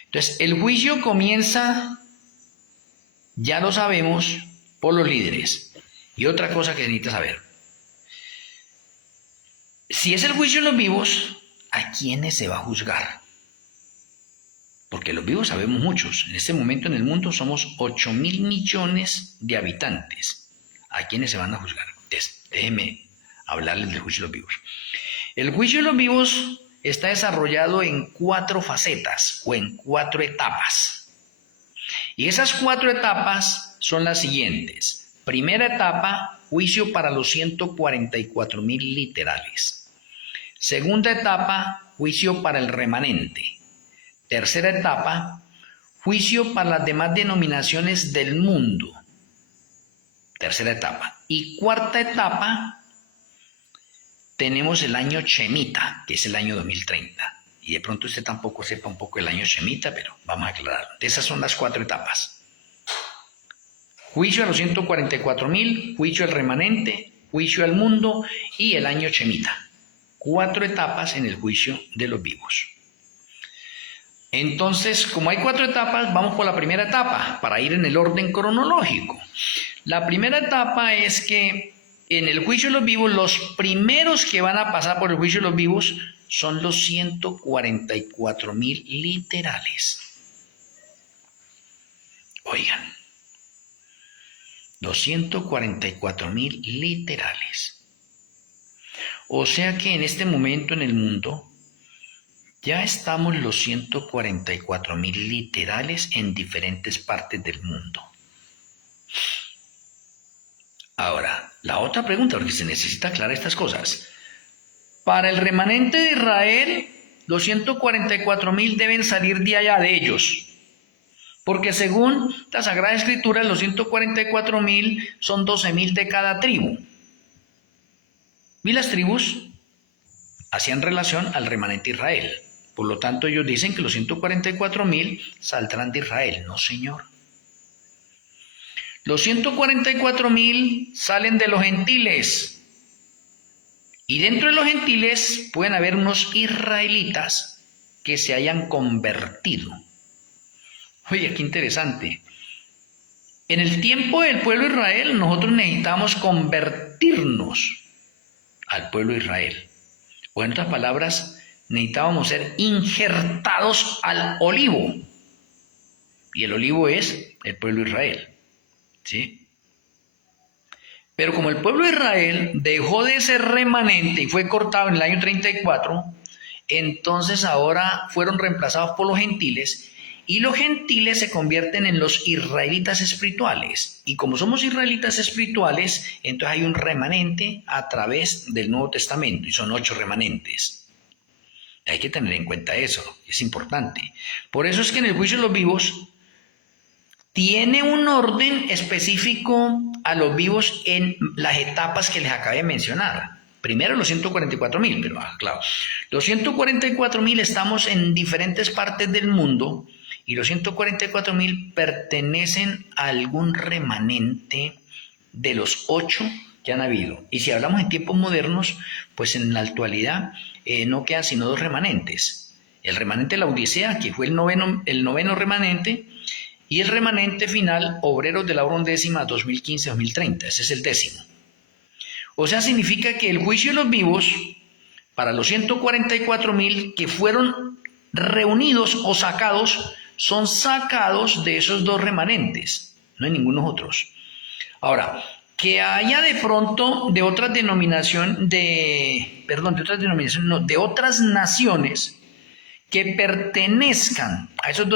Entonces, el juicio comienza, ya lo sabemos, por los líderes. Y otra cosa que necesita saber: si es el juicio de los vivos, ¿a quiénes se va a juzgar? Porque los vivos sabemos muchos. En este momento en el mundo somos 8.000 millones de habitantes. ¿A quiénes se van a juzgar? Entonces, déjenme hablarles del juicio de los vivos. El juicio de los vivos está desarrollado en 4 facetas o en 4 etapas. Y esas 4 etapas son las siguientes. Primera etapa, juicio para los 144.000 literales. Segunda etapa, juicio para el remanente. Tercera etapa, juicio para las demás denominaciones del mundo. Tercera etapa. Y cuarta etapa, tenemos el año Shemita, que es el año 2030. Y de pronto usted tampoco sepa un poco el año Shemita, pero vamos a aclarar. Esas son las 4 etapas. Juicio a los 144.000, juicio al remanente, juicio al mundo y el año Shemita. 4 etapas en el juicio de los vivos. Entonces, como hay 4 etapas, vamos por la primera etapa, para ir en el orden cronológico. La primera etapa es que en el juicio de los vivos, los primeros que van a pasar por el juicio de los vivos son los 144.000 literales. Oigan, los 144.000 literales. O sea que en este momento en el mundo ya estamos los 144.000 literales en diferentes partes del mundo. Ahora, la otra pregunta, porque se necesita aclarar estas cosas. Para el remanente de Israel, los 144.000 deben salir de allá de ellos. Porque según la Sagrada Escritura, los 144.000 son 12.000 de cada tribu. Y las tribus hacían relación al remanente de Israel. Por lo tanto, ellos dicen que los 144.000 saldrán de Israel. No, señor. Los 144.000 salen de los gentiles. Y dentro de los gentiles pueden haber unos israelitas que se hayan convertido. Oye, qué interesante. En el tiempo del pueblo de Israel, nosotros necesitamos convertirnos al pueblo de Israel. O en otras palabras, necesitábamos ser injertados al olivo. Y el olivo es el pueblo de Israel. ¿Sí? Pero como el pueblo de Israel dejó de ser remanente y fue cortado en el año 34, entonces ahora fueron reemplazados por los gentiles y los gentiles se convierten en los israelitas espirituales. Y como somos israelitas espirituales, entonces hay un remanente a través del Nuevo Testamento y son 8 remanentes. Hay que tener en cuenta eso, es importante. Por eso es que en el juicio de los vivos tiene un orden específico a los vivos en las etapas que les acabé de mencionar. Primero los 144.000, pero claro, los 144.000 estamos en diferentes partes del mundo y los 144.000 pertenecen a algún remanente de los 8 que han habido. Y si hablamos en tiempos modernos, pues en la actualidad no quedan sino 2 remanentes. El remanente de la Odisea, que fue el noveno remanente, y el remanente final, Obreros de la Obra Undécima 2015-2030. Ese es el 10º. O sea, significa que el juicio de los vivos, para los 144.000 que fueron reunidos o sacados, son sacados de esos 2 remanentes, no hay ningunos otros. Ahora, que haya de pronto de otras denominaciones, de otras naciones que pertenezcan a esos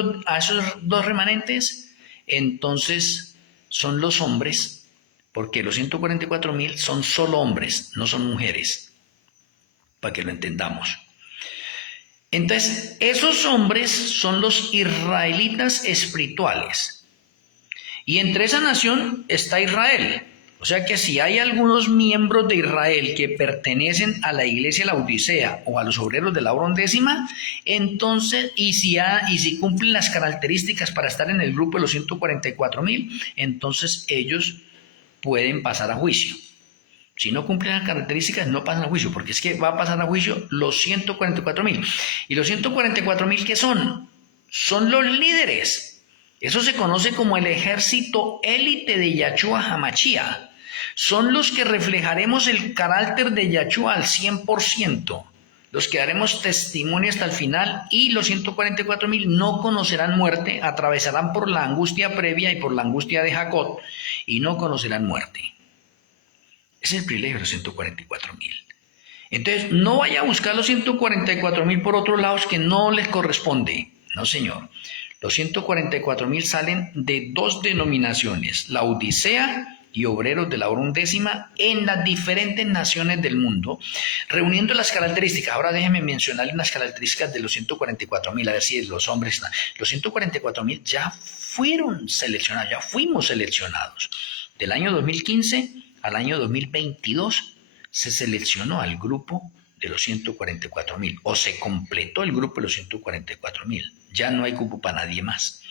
dos remanentes, entonces son los hombres, porque los 144.000 son solo hombres, no son mujeres, para que lo entendamos. Entonces, esos hombres son los israelitas espirituales. Y entre esa nación está Israel. O sea que si hay algunos miembros de Israel que pertenecen a la iglesia de la Odisea o a los obreros de la Obra Undécima, entonces, y si cumplen las características para estar en el grupo de los 144.000, entonces ellos pueden pasar a juicio. Si no cumplen las características, no pasan a juicio, porque es que va a pasar a juicio los 144.000. ¿Y los 144.000 qué son? Son los líderes. Eso se conoce como el ejército élite de Yahshua HaMashiach. Son los que reflejaremos el carácter de Yahshua al 100%. Los que daremos testimonio hasta el final, y los 144.000 no conocerán muerte, atravesarán por la angustia previa y por la angustia de Jacob, y no conocerán muerte. Ese es el privilegio de los 144.000. Entonces, no vaya a buscar los 144.000 por otros lados que no les corresponde. No, señor. Los 144.000 salen de 2 denominaciones, la Odisea y Obreros de la Obra Undécima, en las diferentes naciones del mundo, reuniendo las características. Ahora déjenme mencionarles las características de los 144.000, a ver si los hombres. Los 144.000 ya fueron seleccionados, ya fuimos seleccionados. Del año 2015 al año 2022 se seleccionó al grupo de los 144.000, o se completó el grupo de los 144.000. Ya no hay cupo para nadie más.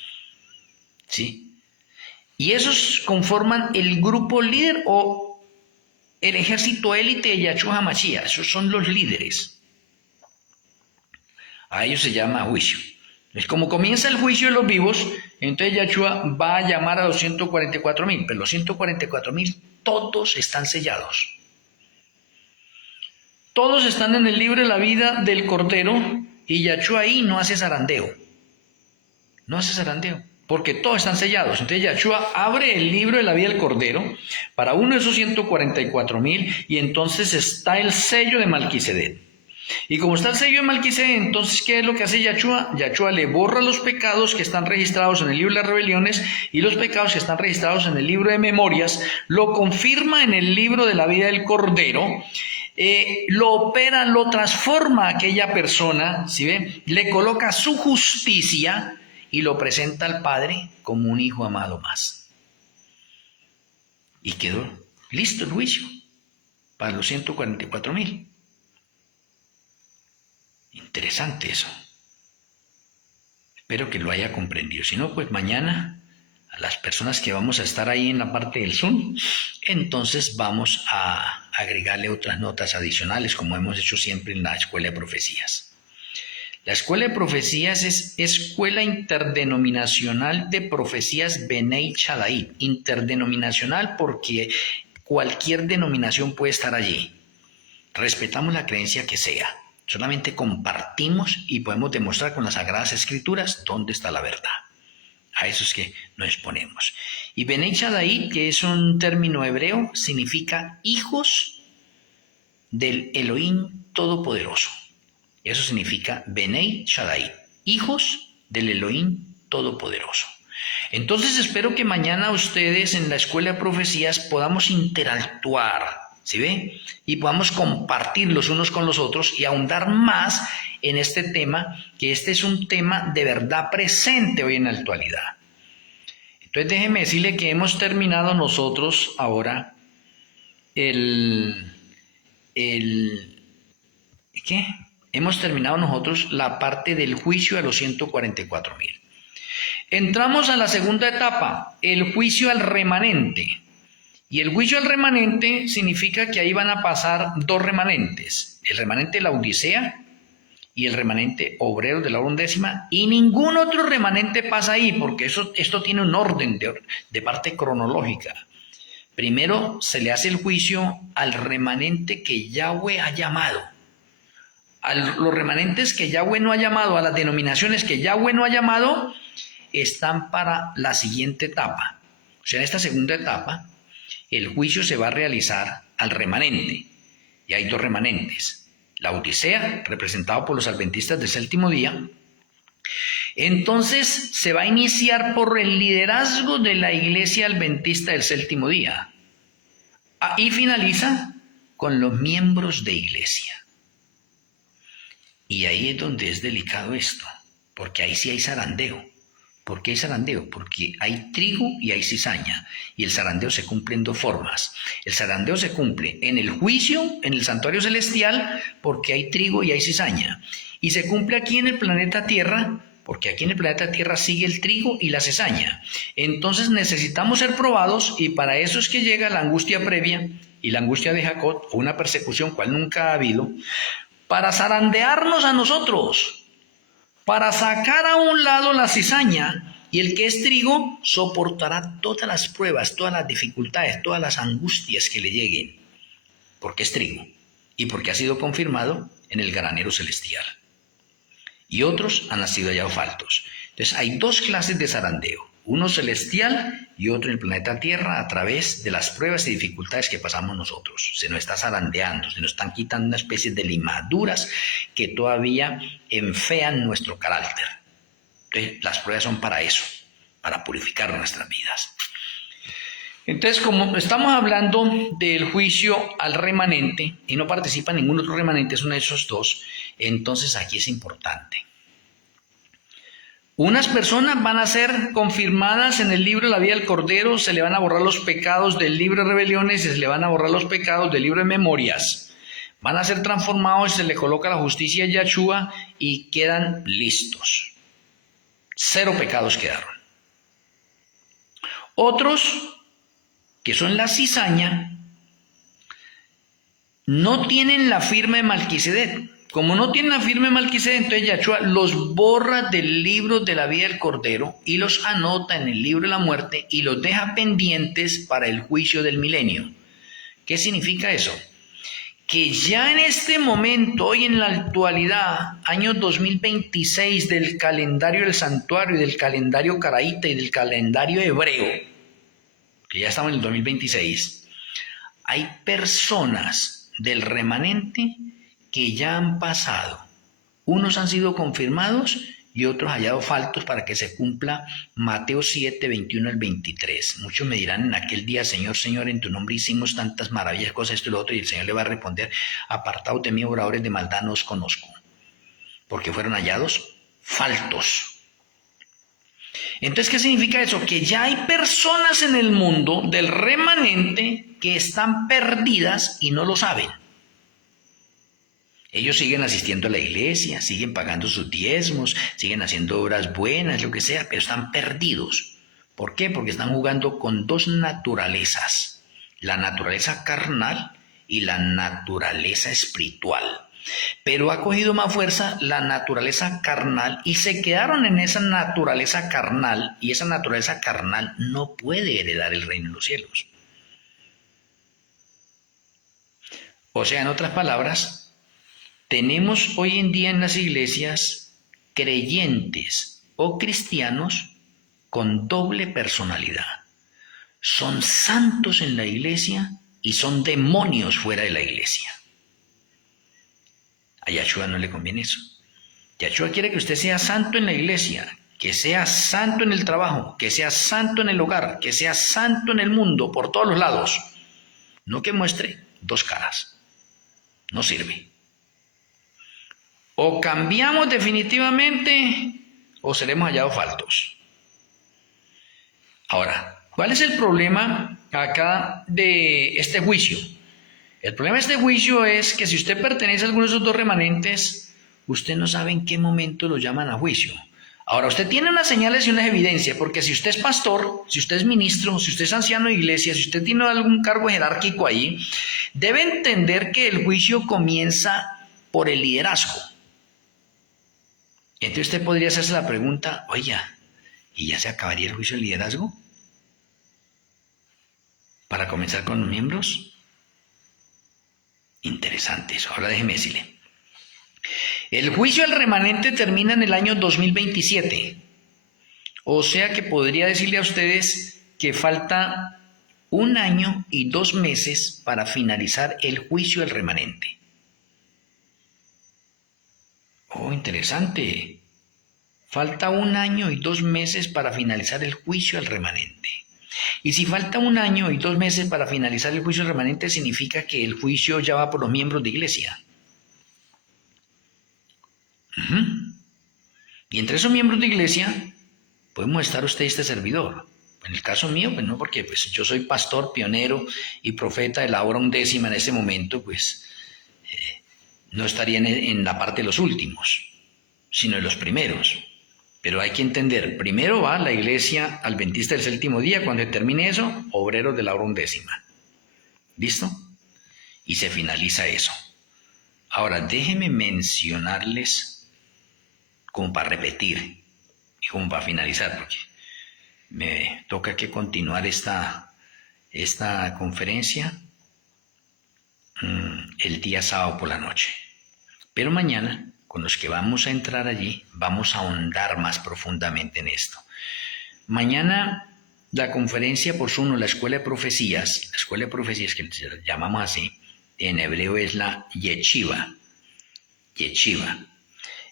¿Sí? Y esos conforman el grupo líder o el ejército élite de Yahshua HaMashiach. Esos son los líderes. A ellos se llama juicio. Es como comienza el juicio de los vivos, entonces Yahshua va a llamar a los 144.000, pero los 144.000 todos están sellados. Todos están en el libro de la vida del Cordero, y Yahshua ahí no hace zarandeo. No hace zarandeo, porque todos están sellados. Entonces Yahshua abre el libro de la vida del Cordero para uno de esos 144.000, y entonces está el sello de Melquisedec. Y como está el sello de Melquisedec, entonces ¿qué es lo que hace Yahshua? Yahshua le borra los pecados que están registrados en el libro de las rebeliones, y los pecados que están registrados en el libro de memorias, lo confirma en el libro de la vida del Cordero, lo opera, lo transforma a aquella persona, ¿sí ve? Le coloca su justicia y lo presenta al Padre como un hijo amado más. Y quedó listo el juicio para los 144.000. Interesante eso. Espero que lo haya comprendido. Si no, pues mañana, a las personas que vamos a estar ahí en la parte del Zoom, entonces vamos a agregarle otras notas adicionales, como hemos hecho siempre en la Escuela de Profecías. La Escuela de Profecías es Escuela Interdenominacional de Profecías Benei Shaddai. Interdenominacional porque cualquier denominación puede estar allí. Respetamos la creencia que sea. Solamente compartimos y podemos demostrar con las Sagradas Escrituras dónde está la verdad. A eso es que nos exponemos. Y Benei Shaddai, que es un término hebreo, significa hijos del Elohim Todopoderoso. Eso significa Benei Shaddai, hijos del Elohim Todopoderoso. Entonces espero que mañana ustedes en la Escuela de Profecías podamos interactuar, ¿sí ve? Y podamos compartir los unos con los otros y ahondar más en este tema, que este es un tema de verdad presente hoy en la actualidad. Entonces déjeme decirle que hemos terminado nosotros ahora ¿qué? Hemos terminado nosotros la parte del juicio a los 144,000. Entramos a la segunda etapa, el juicio al remanente. Y el juicio al remanente significa que ahí van a pasar dos remanentes, el remanente de la Odisea y el remanente obrero de la hora undécima, y ningún otro remanente pasa ahí, porque esto tiene un orden de parte cronológica. Primero se le hace el juicio al remanente que Yahweh ha llamado. A los remanentes que Yahweh no ha llamado, a las denominaciones que Yahweh no ha llamado, están para la siguiente etapa. O sea, en esta segunda etapa, el juicio se va a realizar al remanente. Y hay dos remanentes. La Odisea, representado por los adventistas del séptimo día. Entonces se va a iniciar por el liderazgo de la iglesia adventista del séptimo día. Y finaliza con los miembros de iglesia. Y ahí es donde es delicado esto, porque ahí sí hay zarandeo. ¿Por qué hay zarandeo? Porque hay trigo y hay cizaña, y el zarandeo se cumple en dos formas. El zarandeo se cumple en el juicio, en el santuario celestial, porque hay trigo y hay cizaña. Y se cumple aquí en el planeta Tierra, porque aquí en el planeta Tierra sigue el trigo y la cizaña. Entonces necesitamos ser probados, y para eso es que llega la angustia previa y la angustia de Jacob, o una persecución cual nunca ha habido, para zarandearnos a nosotros, para sacar a un lado la cizaña, y el que es trigo soportará todas las pruebas, todas las dificultades, todas las angustias que le lleguen, porque es trigo y porque ha sido confirmado en el granero celestial. Y otros han nacido allá faltos. Entonces hay dos clases de zarandeo, uno celestial y otro en el planeta Tierra, a través de las pruebas y dificultades que pasamos nosotros. Se nos está zarandeando, se nos están quitando una especie de limaduras que todavía enfean nuestro carácter. Entonces, las pruebas son para eso, para purificar nuestras vidas. Entonces, como estamos hablando del juicio al remanente, y no participa ningún otro remanente, es uno de esos dos, entonces aquí es importante. Unas personas van a ser confirmadas en el libro de la vida del Cordero, se le van a borrar los pecados del libro de rebeliones y se le van a borrar los pecados del libro de memorias. Van a ser transformados y se le coloca la justicia de Yahshua y quedan listos. 0 pecados quedaron. Otros, que son la cizaña, no tienen la firma de Melquisedec. Como no tienen la firma de Melquisedec, entonces Yahshua los borra del libro de la vida del Cordero y los anota en el libro de la muerte y los deja pendientes para el juicio del milenio. ¿Qué significa eso? Que ya en este momento, hoy en la actualidad, año 2026, del calendario del santuario y del calendario caraíta y del calendario hebreo, que ya estamos en el 2026, hay personas del remanente que ya han pasado. Unos han sido confirmados y otros hallados faltos para que se cumpla Mateo 7, 21 al 23. Muchos me dirán en aquel día: Señor, Señor, en tu nombre hicimos tantas maravillas, cosas, esto y lo otro, y el Señor le va a responder: apartaos de mí, obradores de maldad, no os conozco, porque fueron hallados faltos. Entonces, ¿qué significa eso? Que ya hay personas en el mundo del remanente que están perdidas y no lo saben. Ellos siguen asistiendo a la iglesia, siguen pagando sus diezmos, siguen haciendo obras buenas, lo que sea, pero están perdidos. ¿Por qué? Porque están jugando con dos naturalezas, la naturaleza carnal y la naturaleza espiritual. Pero ha cogido más fuerza la naturaleza carnal y se quedaron en esa naturaleza carnal, y esa naturaleza carnal no puede heredar el reino de los cielos. O sea, en otras palabras, tenemos hoy en día en las iglesias creyentes o cristianos con doble personalidad. Son santos en la iglesia y son demonios fuera de la iglesia. A Yahshua no le conviene eso. Yahshua quiere que usted sea santo en la iglesia, que sea santo en el trabajo, que sea santo en el hogar, que sea santo en el mundo, por todos los lados. No que muestre dos caras. No sirve. O cambiamos definitivamente o seremos hallados faltos. Ahora, ¿cuál es el problema acá de este juicio? El problema de este juicio es que si usted pertenece a alguno de esos dos remanentes, usted no sabe en qué momento lo llaman a juicio. Ahora, usted tiene unas señales y unas evidencias, porque si usted es pastor, si usted es ministro, si usted es anciano de iglesia, si usted tiene algún cargo jerárquico ahí, debe entender que el juicio comienza por el liderazgo. Entonces usted podría hacerse la pregunta, oiga, ¿y ya se acabaría el juicio del liderazgo? Para comenzar con los miembros. Interesante eso. Ahora déjeme decirle. El juicio del remanente termina en el año 2027. O sea que podría decirle a ustedes que falta 1 año y 2 meses para finalizar el juicio del remanente. Oh, interesante. Falta 1 año y 2 meses para finalizar el juicio del remanente. Y si falta 1 año y 2 meses para finalizar el juicio del remanente, significa que el juicio ya va por los miembros de iglesia. Y entre esos miembros de iglesia podemos estar usted y este servidor. En el caso mío, pues no, porque pues, yo soy pastor, pionero y profeta de la hora 11ª en ese momento, pues no estaría en la parte de los últimos, sino en los primeros. Pero hay que entender, primero va la iglesia adventista del séptimo día, cuando termine eso, obreros de la hora 11ª. ¿Listo? Y se finaliza eso. Ahora, déjenme mencionarles, como para repetir y como para finalizar, porque me toca que continuar esta conferencia el día sábado por la noche. Pero mañana, con los que vamos a entrar allí, vamos a ahondar más profundamente en esto. Mañana la conferencia por Zoom, la escuela de profecías que llamamos así, en hebreo es la yeshiva.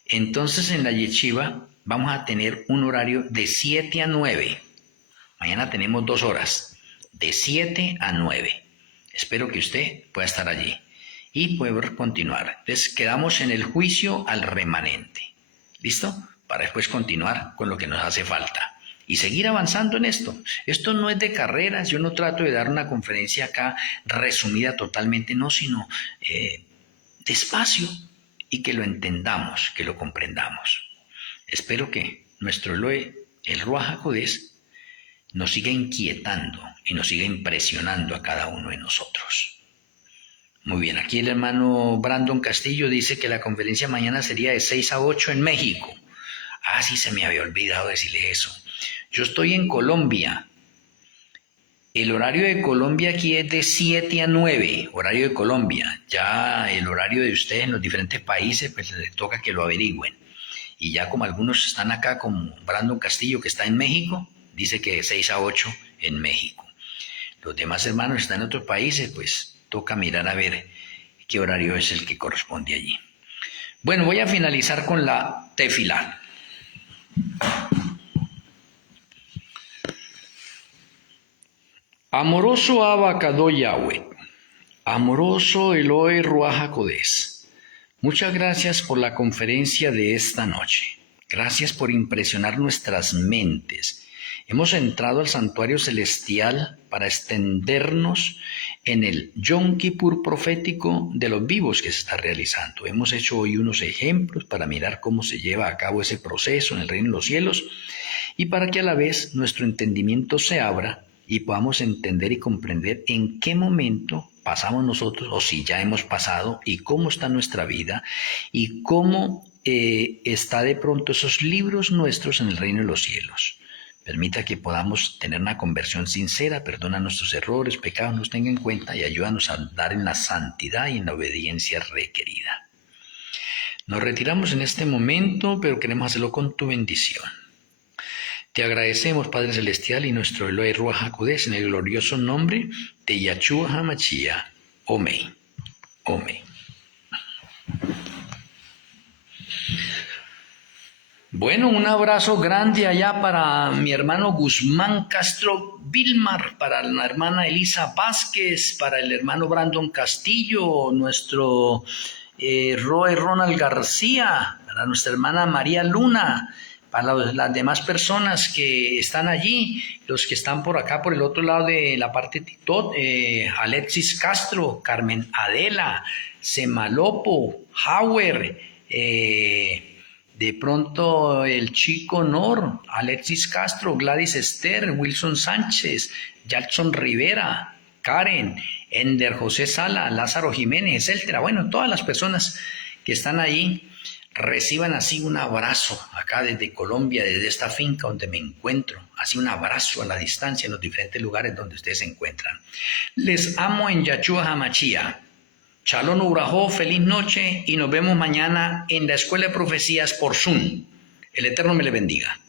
Entonces en la yeshiva vamos a tener un horario de 7 a 9. Mañana tenemos 2 horas, de 7 a 9. Espero que usted pueda estar allí y poder continuar. Entonces quedamos en el juicio al remanente. ¿Listo? Para después continuar con lo que nos hace falta y seguir avanzando en esto. Esto no es de carreras, yo no trato de dar una conferencia acá resumida totalmente, no, sino despacio y que lo entendamos, que lo comprendamos. Espero que nuestro Elohe, el Ruach HaKodesh, nos siga inquietando y nos siga impresionando a cada uno de nosotros. Muy bien, aquí el hermano Brandon Castillo dice que la conferencia mañana sería de 6 a 8 en México. Ah, sí, se me había olvidado decirle eso. Yo estoy en Colombia. El horario de Colombia aquí es de 7 a 9, horario de Colombia. Ya el horario de ustedes en los diferentes países, pues les toca que lo averigüen. Y ya como algunos están acá, como Brandon Castillo, que está en México, dice que de 6 a 8 en México. Los demás hermanos están en otros países, pues toca mirar a ver qué horario es el que corresponde allí. Bueno, voy a finalizar con la tefilá. Amoroso Abacadó Yahweh, amoroso Elohe Ruach HaKodesh, muchas gracias por la conferencia de esta noche. Gracias por impresionar nuestras mentes. Hemos entrado al santuario celestial para extendernos en el Yom Kippur profético de los vivos que se está realizando. Hemos hecho hoy unos ejemplos para mirar cómo se lleva a cabo ese proceso en el reino de los cielos y para que a la vez nuestro entendimiento se abra y podamos entender y comprender en qué momento pasamos nosotros o si ya hemos pasado y cómo está nuestra vida y cómo está de pronto esos libros nuestros en el reino de los cielos. Permita que podamos tener una conversión sincera, perdona nuestros errores, pecados, nos tenga en cuenta y ayúdanos a andar en la santidad y en la obediencia requerida. Nos retiramos en este momento, pero queremos hacerlo con tu bendición. Te agradecemos, Padre Celestial, y nuestro Elohe Ruach HaKodesh, en el glorioso nombre de Yahshua HaMashiach. Amén. Amén. Bueno, un abrazo grande allá para mi hermano Guzmán Castro Vilmar, para la hermana Elisa Vázquez, para el hermano Brandon Castillo, nuestro Roy Ronald García, para nuestra hermana María Luna, para las demás personas que están allí, los que están por acá, por el otro lado de la parte de Titot, Alexis Castro, Carmen Adela, Semalopo, Hauer, de pronto el Chico Nor, Alexis Castro, Gladys Esther, Wilson Sánchez, Jackson Rivera, Karen, Ender José Sala, Lázaro Jiménez, etcétera. Bueno, todas las personas que están ahí reciban así un abrazo acá desde Colombia, desde esta finca donde me encuentro, así un abrazo a la distancia en los diferentes lugares donde ustedes se encuentran. Les amo en Yahshua Hamashia. Shalom Urajó, feliz noche y nos vemos mañana en la Escuela de Profecías por Zoom. El Eterno me le bendiga.